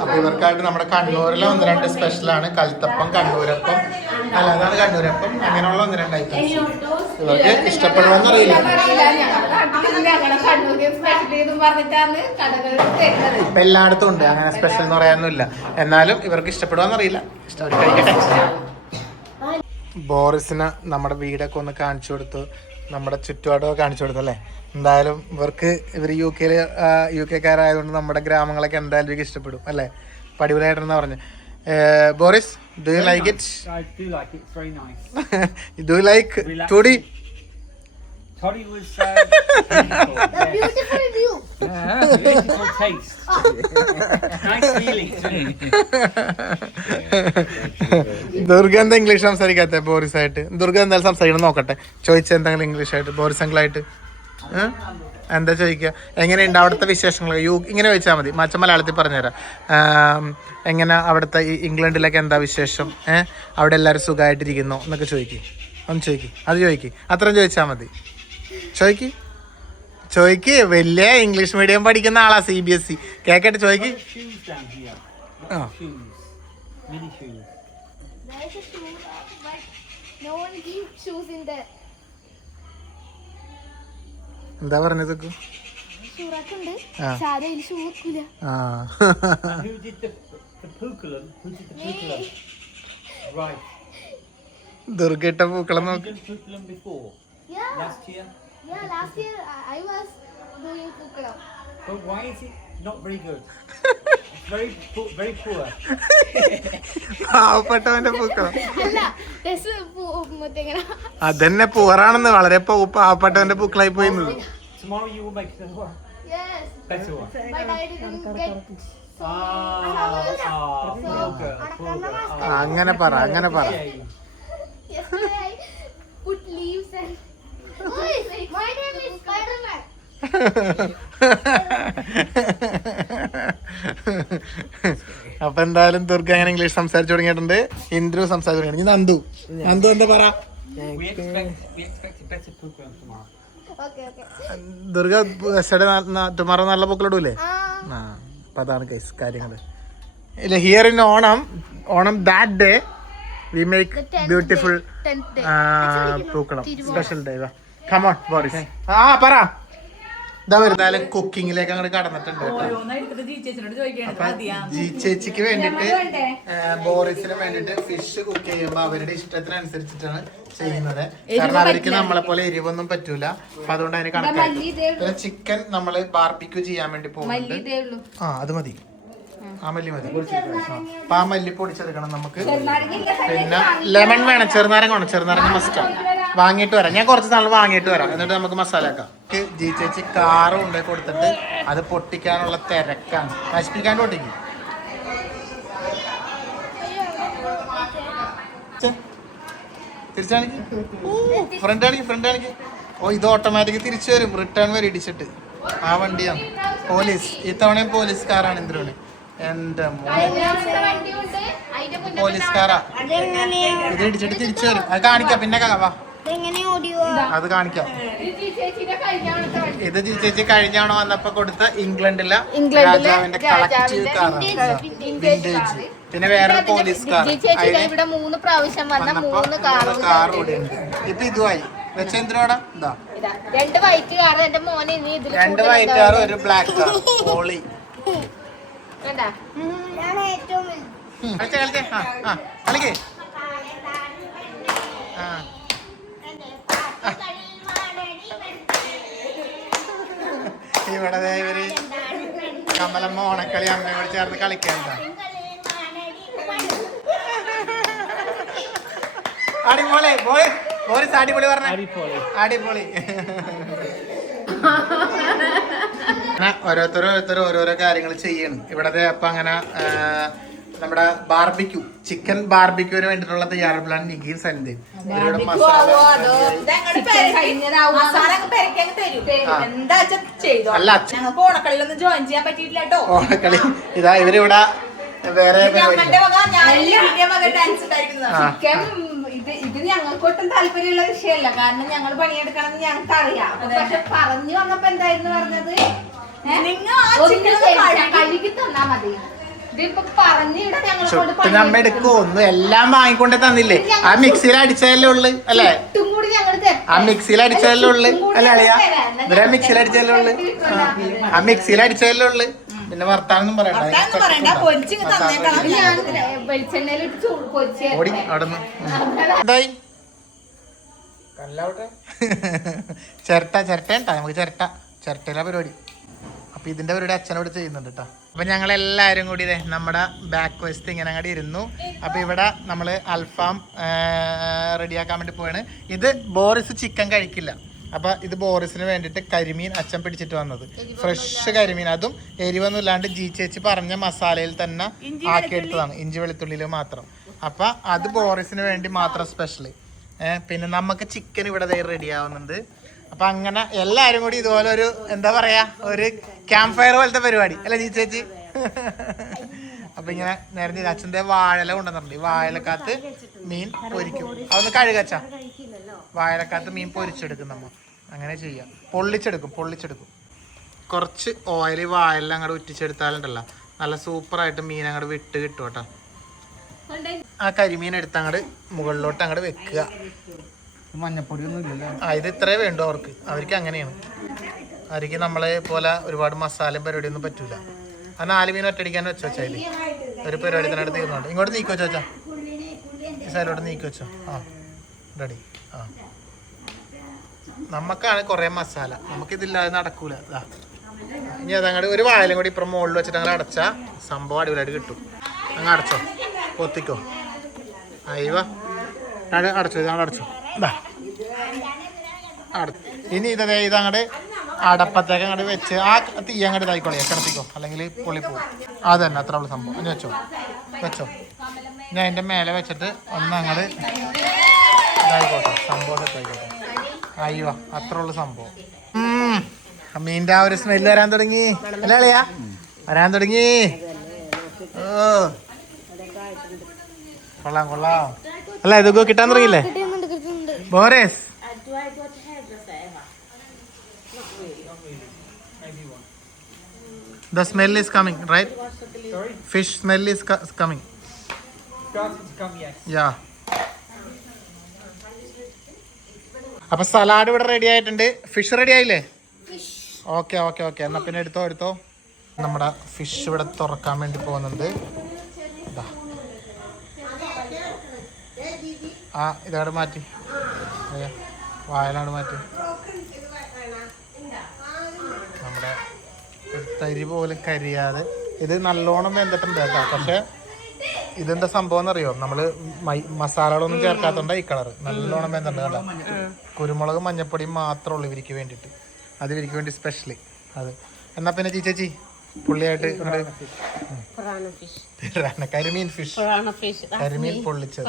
അപ്പൊ ഇവർക്കായിട്ട് നമ്മുടെ കണ്ണൂരിലെ 1-2 സ്പെഷ്യലാണ്. കൽത്തപ്പം, കണ്ണൂരപ്പം, അല്ല അതാണ് കണ്ണൂരപ്പം, അങ്ങനെയുള്ള 1-2 ഐറ്റംസ് ഇവർക്ക് ഇഷ്ടപ്പെടുമെന്നറിയില്ല. ഇപ്പൊ എല്ലായിടത്തും ഉണ്ട് അങ്ങനെ സ്പെഷ്യൽ എന്ന് പറയാനൊന്നുമില്ല. എന്നാലും ഇവർക്ക് ഇഷ്ടപ്പെടുമെന്നറിയില്ല. കഴിക്കട്ടെ. ബോറിസിന് നമ്മുടെ വീടൊക്കെ ഒന്ന് കാണിച്ചു കൊടുത്തു, നമ്മുടെ ചുറ്റുപാടൊക്കെ കാണിച്ചു കൊടുത്തു അല്ലേ? എന്തായാലും ഇവർ UK-കാരായതുകൊണ്ട് നമ്മുടെ ഗ്രാമങ്ങളൊക്കെ എന്തായാലും എനിക്ക് ഇഷ്ടപ്പെടും അല്ലേ? അടിപൊളിയായിട്ടെന്ന് പറഞ്ഞു. Boris, do you like it? I do like it. It's very nice. Do you like Toddy? Toddy was beautiful. Beautiful view. Beautiful taste. Nice feeling too. Durga എന്താ ഇംഗ്ലീഷ് സംസാരിക്കാത്ത ബോറിസ് ആയിട്ട്? ദുർഗ എന്തായാലും സംസാരിക്കണം നോക്കട്ടെ, ചോദിച്ച എന്തെങ്കിലും ഇംഗ്ലീഷ് ആയിട്ട് ബോറിസ് അങ്കിളായിട്ട്. എന്താ ചോദിക്കുക, എങ്ങനെയുണ്ട് അവിടുത്തെ വിശേഷങ്ങൾ? ഇങ്ങനെ ചോദിച്ചാൽ മതി, മച്ച മലയാളത്തിൽ പറഞ്ഞുതരാം. എങ്ങനെ അവിടുത്തെ ഈ ഇംഗ്ലണ്ടിലൊക്കെ എന്താ വിശേഷം, അവിടെ എല്ലാവരും സുഖമായിട്ടിരിക്കുന്നു എന്നൊക്കെ ചോദിക്കും. ഒന്ന് ചോദിക്കും, അത് ചോദിക്കും, അത്രയും ചോദിച്ചാൽ മതി. ചോദിക്ക് വലിയ ഇംഗ്ലീഷ് മീഡിയം പഠിക്കുന്ന ആളാ, CBSE. കേക്കട്ടെ, ചോദിക്ക്. എന്താ പറഞ്ഞത്? ദുർഗിട്ട പൂക്കളം നോക്ക്. Yeah, last year I was doing Pukalam. But why is it not very good? It's very poor. പാവപ്പെട്ടവന്റെ പൂക്കളം അല്ല, മറ്റേങ്ങനെ അതന്നെ പൂറാണെന്ന്, വളരെ പാവപ്പെട്ടവന്റെ പൂക്കളായി പോയിരുന്നത്. Tomorrow you will make another one. yes, Better one. but I didn't get Poor girl. അങ്ങനെ പറ. yesterday I put leaves and Oi, my name is Spider-Man. അപ്പൊ എന്തായാലും ദുർഗ അങ്ങനെ ഇംഗ്ലീഷ് സംസാരിച്ചു തുടങ്ങിയിട്ടുണ്ട്, ഇന്ദ്രു സംസാരിച്ചു തുടങ്ങി. നന്ദു എന്താ പറ? We expect a better program tomorrow. Okay. Durga tomorrow നല്ല പൂക്കളിടൂലേ? അപ്പൊ അതാണ് ഗൈസ് കാര്യങ്ങള്. ഇല്ല, here in Onam that day we make beautiful 10th day. പൂക്കളം, സ്പെഷ്യൽ ഡേ. കമോൺ ബോറിസ്, പറ. ഇതാ വരുന്നാലും കുക്കിങ്ങിലേക്ക് അങ്ങോട്ട് കടന്നിട്ടുണ്ട്. അപ്പൊ ജി ചേച്ചിക്ക് വേണ്ടിട്ട് ബോറിസിന് വേണ്ടിട്ട് ഫിഷ് കുക്ക് ചെയ്യുമ്പോ അവരുടെ ഇഷ്ടത്തിനനുസരിച്ചിട്ടാണ് ചെയ്യുന്നത്. കാരണം അവർക്ക് നമ്മളെ പോലെ എരിവൊന്നും പറ്റൂല, അപ്പൊ അതുകൊണ്ട് അതിന് കണക്കാക്കി ചിക്കൻ നമ്മള് ബാർബിക്യൂ ചെയ്യാൻ വേണ്ടി പോകുന്നുണ്ട്. അത് മതി, ആ മല്ലി മതി. അപ്പൊ ആ മല്ലി പൊടിച്ചെടുക്കണം നമുക്ക്. പിന്നെ ലെമൺ വേണം, ചെറുനാരങ്ങ മസ്റ്റാണ്. വാങ്ങിയിട്ട് വരാം, ഞാൻ കുറച്ച് നാൾ വാങ്ങിയിട്ട് വരാം, എന്നിട്ട് നമുക്ക് മസാല ആക്കാം. ജി ചേച്ചി കാറ് കൊണ്ടുപോയി കൊടുത്തിട്ട് അത് പൊട്ടിക്കാനുള്ള തിരക്കാണ്. നശിപ്പിക്കാണ്ട് പൊട്ടിക്കും. തിരിച്ചാണെങ്കിൽ ഫ്രണ്ട് ആണെങ്കിൽ ഇത് ഓട്ടോമാറ്റിക് തിരിച്ചു വരും, റിട്ടേൺ വരെ ഇടിച്ചിട്ട്. ആ വണ്ടിയാണ് പോലീസ്, ഇത്തവണയും പോലീസ് കാറാണ് ഇന്ദ്രന്. എന്റെ പോലീസുകാരാ, ഇത് ഇടിച്ചിട്ട് തിരിച്ചു വരും. അത് കാണിക്കാം, പിന്നെ വാ അത് കാണിക്കാം. ഇത് ചേച്ചി കഴിഞ്ഞാണോ വന്നപ്പോ കൊടുത്ത ഇംഗ്ലണ്ടിലെ രാജാവിന്റെ കളക്റ്റീവ് കാറാണ്, വിന്റേജ്. പിന്നെ വേറെ പോലീസ് കാർ. ഇവിടെ 3 പ്രാവശ്യം വന്ന 3 കാർ കൂടെ ഉണ്ട്. ഇപ്പൊ ഇതുമായി വെച്ചെന്തിനോടാ? ഇതാ 2 വൈറ്റ് കാർ. എന്റെ മോനെ 2 വൈറ്റ് കാർ, ഒരു ബ്ലാക്ക് കാർ. പോളി കളിക്കേ. ഇവിടെ ഇവര് കമലമ്മ ഓണക്കളി അമ്മയോട് ചേർന്ന് കളിക്കണ്ട. അടിപൊളി ബോറിസ്, അടിപൊളി പറഞ്ഞ അടിപൊളി. ഓരോരുത്തരും ഓരോരോ കാര്യങ്ങൾ ചെയ്യണം ഇവിടെ. അപ്പൊ അങ്ങനെ നമ്മുടെ ചിക്കൻ ബാർബിക്യൂവിന് വേണ്ടിയിട്ടുള്ള തയ്യാറെടുപ്പിലാണ് നിഖിയും സന്ധ്യയും. അല്ല, ഓണക്കളി ഇതാ ഇവരിവിടെ വേറെ ഇത് ഞങ്ങൾക്കൊട്ടും താല്പര്യമുള്ള വിഷയമല്ല, കാരണം ഞങ്ങൾ പണിയെടുക്കണം എന്ന് ഞങ്ങൾക്ക് അറിയാം. പക്ഷെ പറഞ്ഞു വന്നപ്പോ എന്തായിരുന്നു പറഞ്ഞത്, കഴുകി തന്നാ മതി. നമ്മ എടുക്കോ ഒന്നും എല്ലാം വാങ്ങിക്കൊണ്ടേ തന്നില്ലേ? ആ മിക്സിയിൽ അടിച്ചതല്ലേ ഉള്ളു അല്ലേ? ആ മിക്സിയിൽ അടിച്ചതല്ലേ ഉള്ളു അല്ലേ അളിയാ? ഇവരെ മിക്സിയിൽ അടിച്ചതല്ലേ ഉള്ളു, ആ മിക്സിയിൽ അടിച്ചതല്ലേ ഉള്ളു. പിന്നെ വർത്താനൊന്നും പറയണ്ട. ഓടി അവിടുന്ന് എന്തായി കല്ലാവട്ടെ. ചിരട്ട നമുക്ക് ചിരട്ടയിലെ പരിപാടി. അപ്പൊ ഇതിന്റെ പരിപാടി അച്ഛനോട് ചെയ്യുന്നുണ്ട് കേട്ടോ. അപ്പൊ ഞങ്ങൾ എല്ലാരും കൂടി നമ്മുടെ ബാക്ക് വശത്ത് ഇങ്ങനെ അങ്ങോട്ട് ഇരുന്നു. അപ്പൊ ഇവിടെ നമ്മള് അൽഫാം റെഡിയാക്കാൻ വേണ്ടി പോവാണ്. ഇത് ബോറിസ് ചിക്കൻ കഴിക്കില്ല, അപ്പൊ ഇത് ബോറിസിന് വേണ്ടിട്ട് കരിമീൻ അച്ഛൻ പിടിച്ചിട്ട് വന്നത്, ഫ്രഷ് കരിമീൻ. അതും എരിവൊന്നും ഇല്ലാണ്ട് ജി ചേച്ചി പറഞ്ഞ മസാലയിൽ തന്നെ ആക്കിയെടുത്തതാണ്, ഇഞ്ചി വെളുത്തുള്ളിയിൽ മാത്രം. അപ്പൊ അത് ബോറിസിന് വേണ്ടി മാത്രം സ്പെഷ്യല്. പിന്നെ നമുക്ക് ചിക്കൻ ഇവിടെ റെഡി ആവുന്നുണ്ട്. അപ്പൊ അങ്ങനെ എല്ലാരും കൂടി ഇതുപോലെ ഒരു എന്താ പറയാ ഒരു ക്യാമ്പ് ഫയർ പോലത്തെ പരിപാടി അല്ലെ ചേച്ചി? അപ്പൊ ഇങ്ങനെ നേരത്തെ അച്ഛൻ്റെ വാഴല കൊണ്ടുവന്നിട്ടുണ്ട്. ഈ വാഴലക്കകത്ത് മീൻ പൊരിക്കും. അതൊന്ന് കഴുകച്ച. വാഴലക്കകത്ത് മീൻ പൊരിച്ചെടുക്കും നമ്മ. അങ്ങനെ ചെയ്യാം. പൊള്ളിച്ചെടുക്കും. കുറച്ച് ഓയിൽ വാഴല അങ്ങോട്ട് ഉറ്റിച്ചെടുത്താലുണ്ടല്ലോ നല്ല സൂപ്പറായിട്ട് മീൻ അങ്ങോട്ട് വിട്ട് കിട്ടും കേട്ടോ. ആ കരിമീൻ എടുത്ത് അങ്ങോട്ട് മുകളിലോട്ട് അങ്ങോട്ട് വെക്കുക. മഞ്ഞപ്പൊടി ഒന്നും ഇല്ലല്ലോ. ഇത് ഇത്രേ വേണ്ടു അവർക്ക് അങ്ങനെയാണ്. അവർക്ക് നമ്മളെ പോലെ ഒരുപാട് മസാലയും പരിപാടിയൊന്നും പറ്റൂല. ആ 4 മീൻ ഒറ്റടിക്കാൻ വെച്ചോ വെച്ചാൽ ഒരു പരിപാടി തന്നെ അടുത്ത് തീർന്നുണ്ട്. ഇങ്ങോട്ട് നീക്കി വെച്ചോ വെച്ചാ, ഈ സൈഡിലോട്ട് നീക്കി വെച്ചോ. ആ റെഡി. ആ നമുക്കാണ് കുറെ മസാല, നമുക്കിതില്ലാതെ നടക്കൂല. ഇനി അതങ്ങോട്ട് ഒരു വാഴലും കൂടി ഇപ്പം മുകളിൽ വെച്ചിട്ട് അങ്ങനെ അടച്ചാ സംഭവം അടിപൊളിയായിട്ട് കിട്ടും. അങ്ങ് അടച്ചോ, പൊത്തിക്കോ. അയ്യോ അടച്ചോ, ഇതങ്ങോട്ട് അടച്ചോ. ഇനി ഇതങ്ങോട്ട് അടപ്പത്തേക്ക് അങ്ങോട്ട് വെച്ച് ആ തീ അങ്ങോട്ട് ഇതായിക്കോളേ, കിടത്തിക്കോ, അല്ലെങ്കിൽ പൊള്ളിപ്പോവും. അത് തന്നെ, അത്ര ഉള്ള സംഭവം. ഇനി വെച്ചോ. ഞാൻ അതിൻ്റെ മേലെ വെച്ചിട്ട് ഒന്ന് അങ്ങോട്ട് ഇതായിക്കോട്ടെ, സംഭവം ഇതായിക്കോട്ടെ. അയ്യോ അത്ര ഉള്ള സംഭവം. മീൻ്റെ ആ ഒരു സ്മെല്ല് വരാൻ തുടങ്ങി അല്ലേ അളിയാ? വരാൻ തുടങ്ങി. ഓ കൊള്ളാം അല്ല, ഇതൊക്കെ കിട്ടാൻ തുടങ്ങിയില്ലേ Boris? The smell is coming, right? Sorry? Fish smell is coming. Starting to come, yes. Yeah. അപ്പൊ സലാഡ് ഇവിടെ റെഡി ആയിട്ടുണ്ട്. ഫിഷ് റെഡി ആയില്ലേ? ഓക്കെ. എന്നാ പിന്നെ എടുത്തോ. നമ്മുടെ ഫിഷ് ഇവിടെ തുറക്കാൻ വേണ്ടി പോകുന്നുണ്ട്. ഇതവിടെ മാറ്റി, വായനാട് മാറ്റി. നമ്മുടെ തരി പോലും കരിയാതെ ഇത് നല്ലോണം വെന്തിട്ടുണ്ട് കേട്ടോ. പക്ഷെ ഇതെന്താ സംഭവം എന്നറിയോ? നമ്മള് മസാലകളൊന്നും ചേർക്കാത്തോണ്ട ഈ കളറ് നല്ലോണം വെന്തിട്ടുണ്ട് കേട്ടോ. കുരുമുളക് മഞ്ഞപ്പൊടിയും മാത്രമേ ഉള്ളൂ ഇവർക്ക് വേണ്ടിയിട്ട്. അത് ഇവർക്ക് വേണ്ടി സ്പെഷ്യലി അത്. എന്നാ പിന്നെ ചേച്ചി പുള്ളിയായിട്ട് കരിമീൻ ഫിഷ്, കരിമീൻ പൊള്ളിച്ചത്.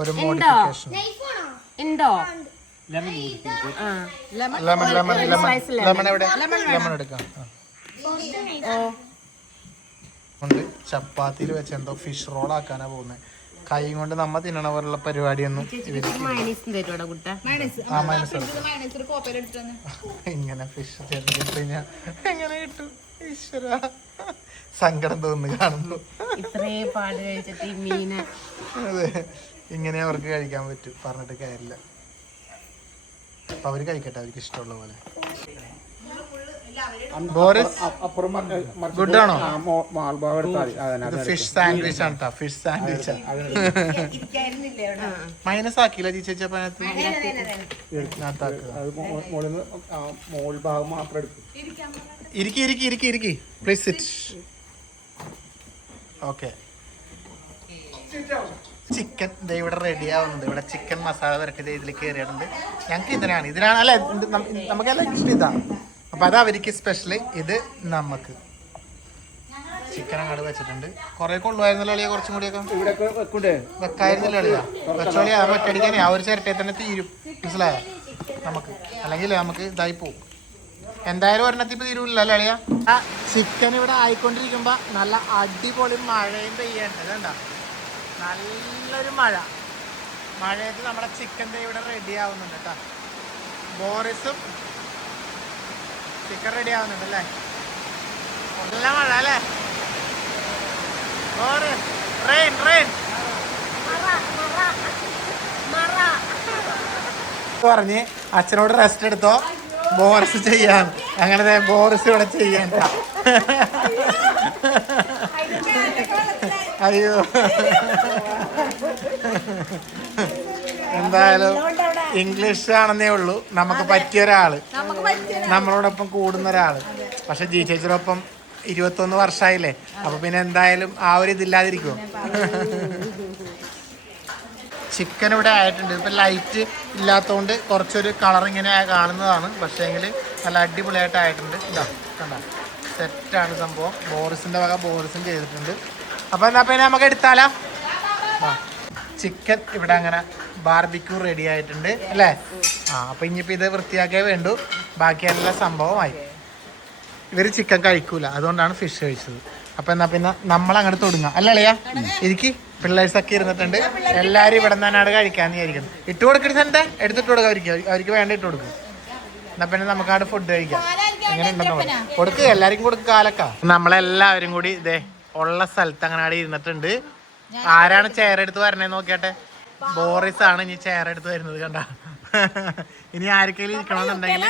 ഒരു മോഡിഫിക്കേഷൻ. ലെമൺ എവിടെ? ലെമൺ എടുക്കാം. കൊണ്ട് ചപ്പാത്തിയിൽ വെച്ച് എന്തോ ഫിഷ് റോൾ ആക്കാനാ പോകുന്നത്. കൈ കൊണ്ട് നമ്മ തിന്നണ പോലുള്ള പരിപാടിയൊന്നും ഇങ്ങനെ ഫിഷ് ചേർത്ത് കഴിഞ്ഞാൽ എങ്ങനെ കിട്ടും? ഈശ്വര, സങ്കടം തോന്നുന്നു കാണുന്നു. അതെ, ഇങ്ങനെ അവർക്ക് കഴിക്കാൻ പറ്റും, പറഞ്ഞിട്ട് കാര്യമില്ല. അപ്പൊ അവര് കഴിക്കട്ടെ, അവർക്ക് ഇഷ്ടമുള്ള പോലെ. ഗുഡ് ആണോ? ഫിഷ് സാൻഡ്വിച്ച് ആണ് കേട്ടോ, ഫിഷ് സാൻഡ്വിച്ച്. മൈനസ് ആക്കിയില്ല ചേച്ചി? ഇരിക്കി പ്ലീസ് സിറ്റ്. ഓക്കെ, ചിക്കൻ ഇവിടെ റെഡി ആവുന്നുണ്ട്. ഇവിടെ ചിക്കൻ മസാല വരട്ടി ഇതിൽ കയറിയിട്ടുണ്ട്. ഞങ്ങൾക്ക് ഇതിനാണ് അല്ലെ, നമുക്കെല്ലാം ഇഷ്ടം ഇതാണ്. അപ്പൊ അത് അവർക്ക് സ്പെഷ്യല്, ഇത് നമുക്ക്. ചിക്കൻ അങ്ങോട്ട് വെച്ചിട്ടുണ്ട്. കുറെ കൊള്ളുമായിരുന്നല്ലോ അളിയാ, കുറച്ചും കൂടിയൊക്കെ വെക്കായിരുന്നല്ലോ അളിയാ. വെച്ചോളിയാ, ഒറ്റടിക്കാനേ ആ ഒരു ചിരട്ടയിൽ തന്നെ തീരും, മനസ്സിലായോ? നമുക്ക് അല്ലെങ്കിൽ നമുക്ക് ഇതായി പോകും. എന്തായാലും ഒരെണ്ണത്തിപ്പ് തീരുമില്ല അല്ലേ അളിയാ? ആ ചിക്കൻ ഇവിടെ ആയിക്കൊണ്ടിരിക്കുമ്പോ നല്ല അടിപൊളി മഴയും പെയ്യുന്നുണ്ട്. ഇതെന്താ നല്ലൊരു മഴയത്ത് നമ്മുടെ ചിക്കൻ ഇവിടെ റെഡി ആവുന്നുണ്ട് കേട്ടോ. ബോറിസും ചിക്കൻ റെഡി ആവുന്നുണ്ട് അല്ലേ? നല്ല മഴ അല്ലേ? ബോറിസ്, റെയിൻ പറഞ്ഞ് അച്ഛനോട് റെസ്റ്റ് എടുത്തോ, ബോറിസ് ചെയ്യാൻ. അങ്ങനെ ബോറിസ് ഇവിടെ ചെയ്യണ്ട. അയ്യോ, എന്തായാലും ഇംഗ്ലീഷ് ആണെന്നേ ഉള്ളൂ നമുക്ക് പറ്റിയ ഒരാള്, നമ്മളോടൊപ്പം കൂടുന്ന ഒരാള്. പക്ഷെ ജി ചേച്ചിയോടൊപ്പം 21 വർഷമായില്ലേ, അപ്പൊ പിന്നെ എന്തായാലും ആ ഒരു ഇതില്ലാതിരിക്കുമോ? ചിക്കൻ ഇവിടെ ആയിട്ടുണ്ട്. ഇപ്പം ലൈറ്റ് ഇല്ലാത്തതുകൊണ്ട് കുറച്ചൊരു കളർ ഇങ്ങനെ കാണുന്നതാണ്. പക്ഷേ എങ്കിൽ നല്ല അടിപൊളിയായിട്ട് ആയിട്ടുണ്ട്. ഇതാ കണ്ട, സെറ്റാണ് സംഭവം. ബോറിസിൻ്റെ വക ബോറിസും ചെയ്തിട്ടുണ്ട്. അപ്പോൾ എന്നാ പിന്നെ നമുക്ക് എടുത്താലോ? ചിക്കൻ ഇവിടെ അങ്ങനെ ബാർബിക്യൂ റെഡി ആയിട്ടുണ്ട് അല്ലേ? അപ്പൊ ഇനിയിപ്പോ ഇത് വൃത്തിയാക്കേ വേണ്ടു, ബാക്കി എല്ലാ സംഭവമായി. ഇവര് ചിക്കൻ കഴിക്കൂല, അതുകൊണ്ടാണ് ഫിഷ് കഴിച്ചത്. അപ്പൊ എന്നാ പിന്നെ നമ്മളങ്ങോട്ട് തുടങ്ങാം അല്ലേ അളിയാ? എനിക്ക് പിള്ളേഴ്സൊക്കെ ഇരുന്നിട്ടുണ്ട്, എല്ലാരും ഇവിടെ നിന്നാണ് കഴിക്കാന്ന് വിചാരിക്കുന്നത്. ഇട്ട് കൊടുക്കരുത്, എടുത്തിട്ട് കൊടുക്കുക, അവർക്ക് വേണ്ട ഇട്ട് കൊടുക്കും. എന്നാ പിന്നെ നമുക്ക് അവിടെ ഫുഡ് കഴിക്കാം. എങ്ങനെ ഉണ്ടെന്ന് കൊടുക്കുക, എല്ലാവർക്കും കൊടുക്കുക കാലൊക്കെ. നമ്മളെല്ലാവരും കൂടി ഇതേ ഉള്ള സ്ഥലത്ത് അങ്ങനെ അവിടെ ഇരുന്നിട്ടുണ്ട്. ആരാണ് ചെയർ എടുത്ത് വരണേ നോക്കിയാട്ടെ. ബോറിസ് ആണ് ഇനി ചെയർ എടുത്ത് വരുന്നത്, കണ്ട. ഇനി ആർക്കെങ്കിലും ഇരിക്കണമെന്നുണ്ടെങ്കിൽ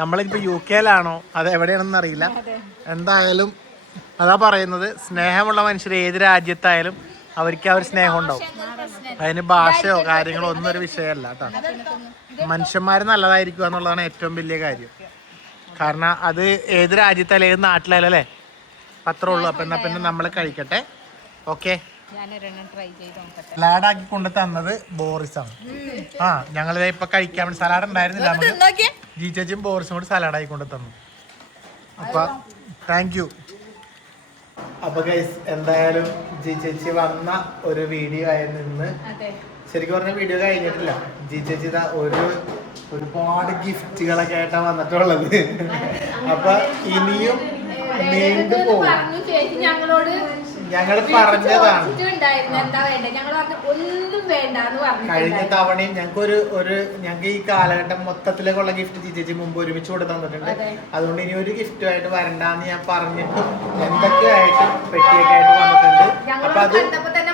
നമ്മളിപ്പോ UK-ലാണോ അത് എവിടെയാണെന്ന് അറിയില്ല. എന്തായാലും അതാ പറയുന്നത്, സ്നേഹമുള്ള മനുഷ്യർ ഏത് രാജ്യത്തായാലും അവർക്ക് ആ ഒരു സ്നേഹം ഉണ്ടാവും. അതിന് ഭാഷയോ കാര്യങ്ങളോ ഒന്നും ഒരു വിഷയമല്ല കേട്ടോ. മനുഷ്യന്മാർ നല്ലതായിരിക്കുക എന്നുള്ളതാണ് ഏറ്റവും വലിയ കാര്യം. കാരണം അത് ഏത് രാജ്യത്തായാലും ഏത് നാട്ടിലായാലും അല്ലേ, അത്രേ ഉള്ളൂ. അപ്പൊ എന്നാ പിന്നെ നമ്മൾ കഴിക്കട്ടെ. ഓക്കെ, സലാഡാക്കി കൊണ്ട് തന്നത് ബോറിസാണ്. ഞങ്ങളിത് ഇപ്പൊ കഴിക്കാൻ വേണ്ടി സലാഡ് ഉണ്ടായിരുന്നില്ല, നമുക്ക് ജി ചേച്ചിയും ബോറിസും കൂടി സലാഡാക്കി കൊണ്ട് തന്നു. അപ്പൊ താങ്ക് യു. അപ്പൊ ഗൈസ്, എന്തായാലും ജി ചേച്ചി വന്ന ഒരു വീഡിയോ ആയിരുന്നു ഇന്ന്. ശരിക്കും പറഞ്ഞ വീഡിയോ കഴിഞ്ഞിട്ടില്ല. ജി ചേച്ചി ഇതാ ഒരുപാട് ഗിഫ്റ്റുകളൊക്കെ ആയിട്ടാ വന്നിട്ടുള്ളത്. അപ്പൊ ഇനിയും നീണ്ടു പോകും. ഞങ്ങള് പറഞ്ഞതാണ് കഴിഞ്ഞ തവണയും ഞങ്ങൾക്ക് ഈ കാലഘട്ടം മൊത്തത്തിലേക്കുള്ള ഗിഫ്റ്റ് ചേച്ചി മുമ്പ് ഒരുമിച്ച് കൊടുത്ത് തന്നിട്ടുണ്ട്. അതുകൊണ്ട് ഇനി ഒരു ഗിഫ്റ്റുമായിട്ട് വരണ്ടാന്ന് ഞാൻ പറഞ്ഞിട്ടും എന്തൊക്കെയായിട്ട് പെട്ടിയൊക്കെ ആയിട്ട് വന്നിട്ടുണ്ട്. അപ്പൊ അത്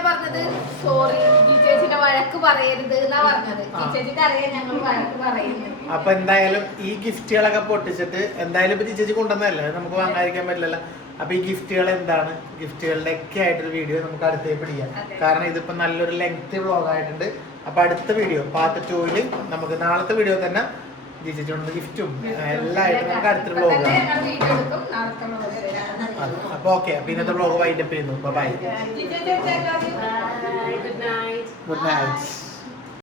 പറഞ്ഞത് സോറി ചേച്ചിനെ വഴക്ക് പറയരുത് എന്നാ പറഞ്ഞത്. ചേച്ചിക്ക് അറിയാം ഞങ്ങൾ വഴക്ക് പറയുന്നത്. അപ്പൊ എന്തായാലും ഈ ഗിഫ്റ്റുകളൊക്കെ പൊട്ടിച്ചിട്ട് എന്തായാലും ഇപ്പൊ ചേച്ചി കൊണ്ടുവന്നല്ലേ, നമുക്ക് വാങ്ങാതിരിക്കാൻ പറ്റില്ലല്ലോ. അപ്പൊ ഈ ഗിഫ്റ്റുകൾ എന്താണ്, ഗിഫ്റ്റുകളുടെ ഒക്കെ ആയിട്ടൊരു വീഡിയോ നമുക്ക് അടുത്തേ പിടിക്കാം. കാരണം ഇതിപ്പോ നല്ലൊരു ലെങ്ത് വ്ളോഗ് ആയിട്ടുണ്ട്. അപ്പൊ അടുത്ത വീഡിയോ പാർട്ട് 2-ല് നമുക്ക് നാളത്തെ വീഡിയോ തന്നെ ചേച്ചി കൊണ്ട് ഗിഫ്റ്റും എല്ലാം ആയിട്ട് നമുക്ക് അടുത്തൊരു വ്ളോഗ്. അപ്പൊ ഓക്കെ, അപ്പൊ ഇന്നത്തെ വ്ളോഗ് വൈൻഡപ്പ് ചെയ്യുന്നു. Bye, Good night. Good night.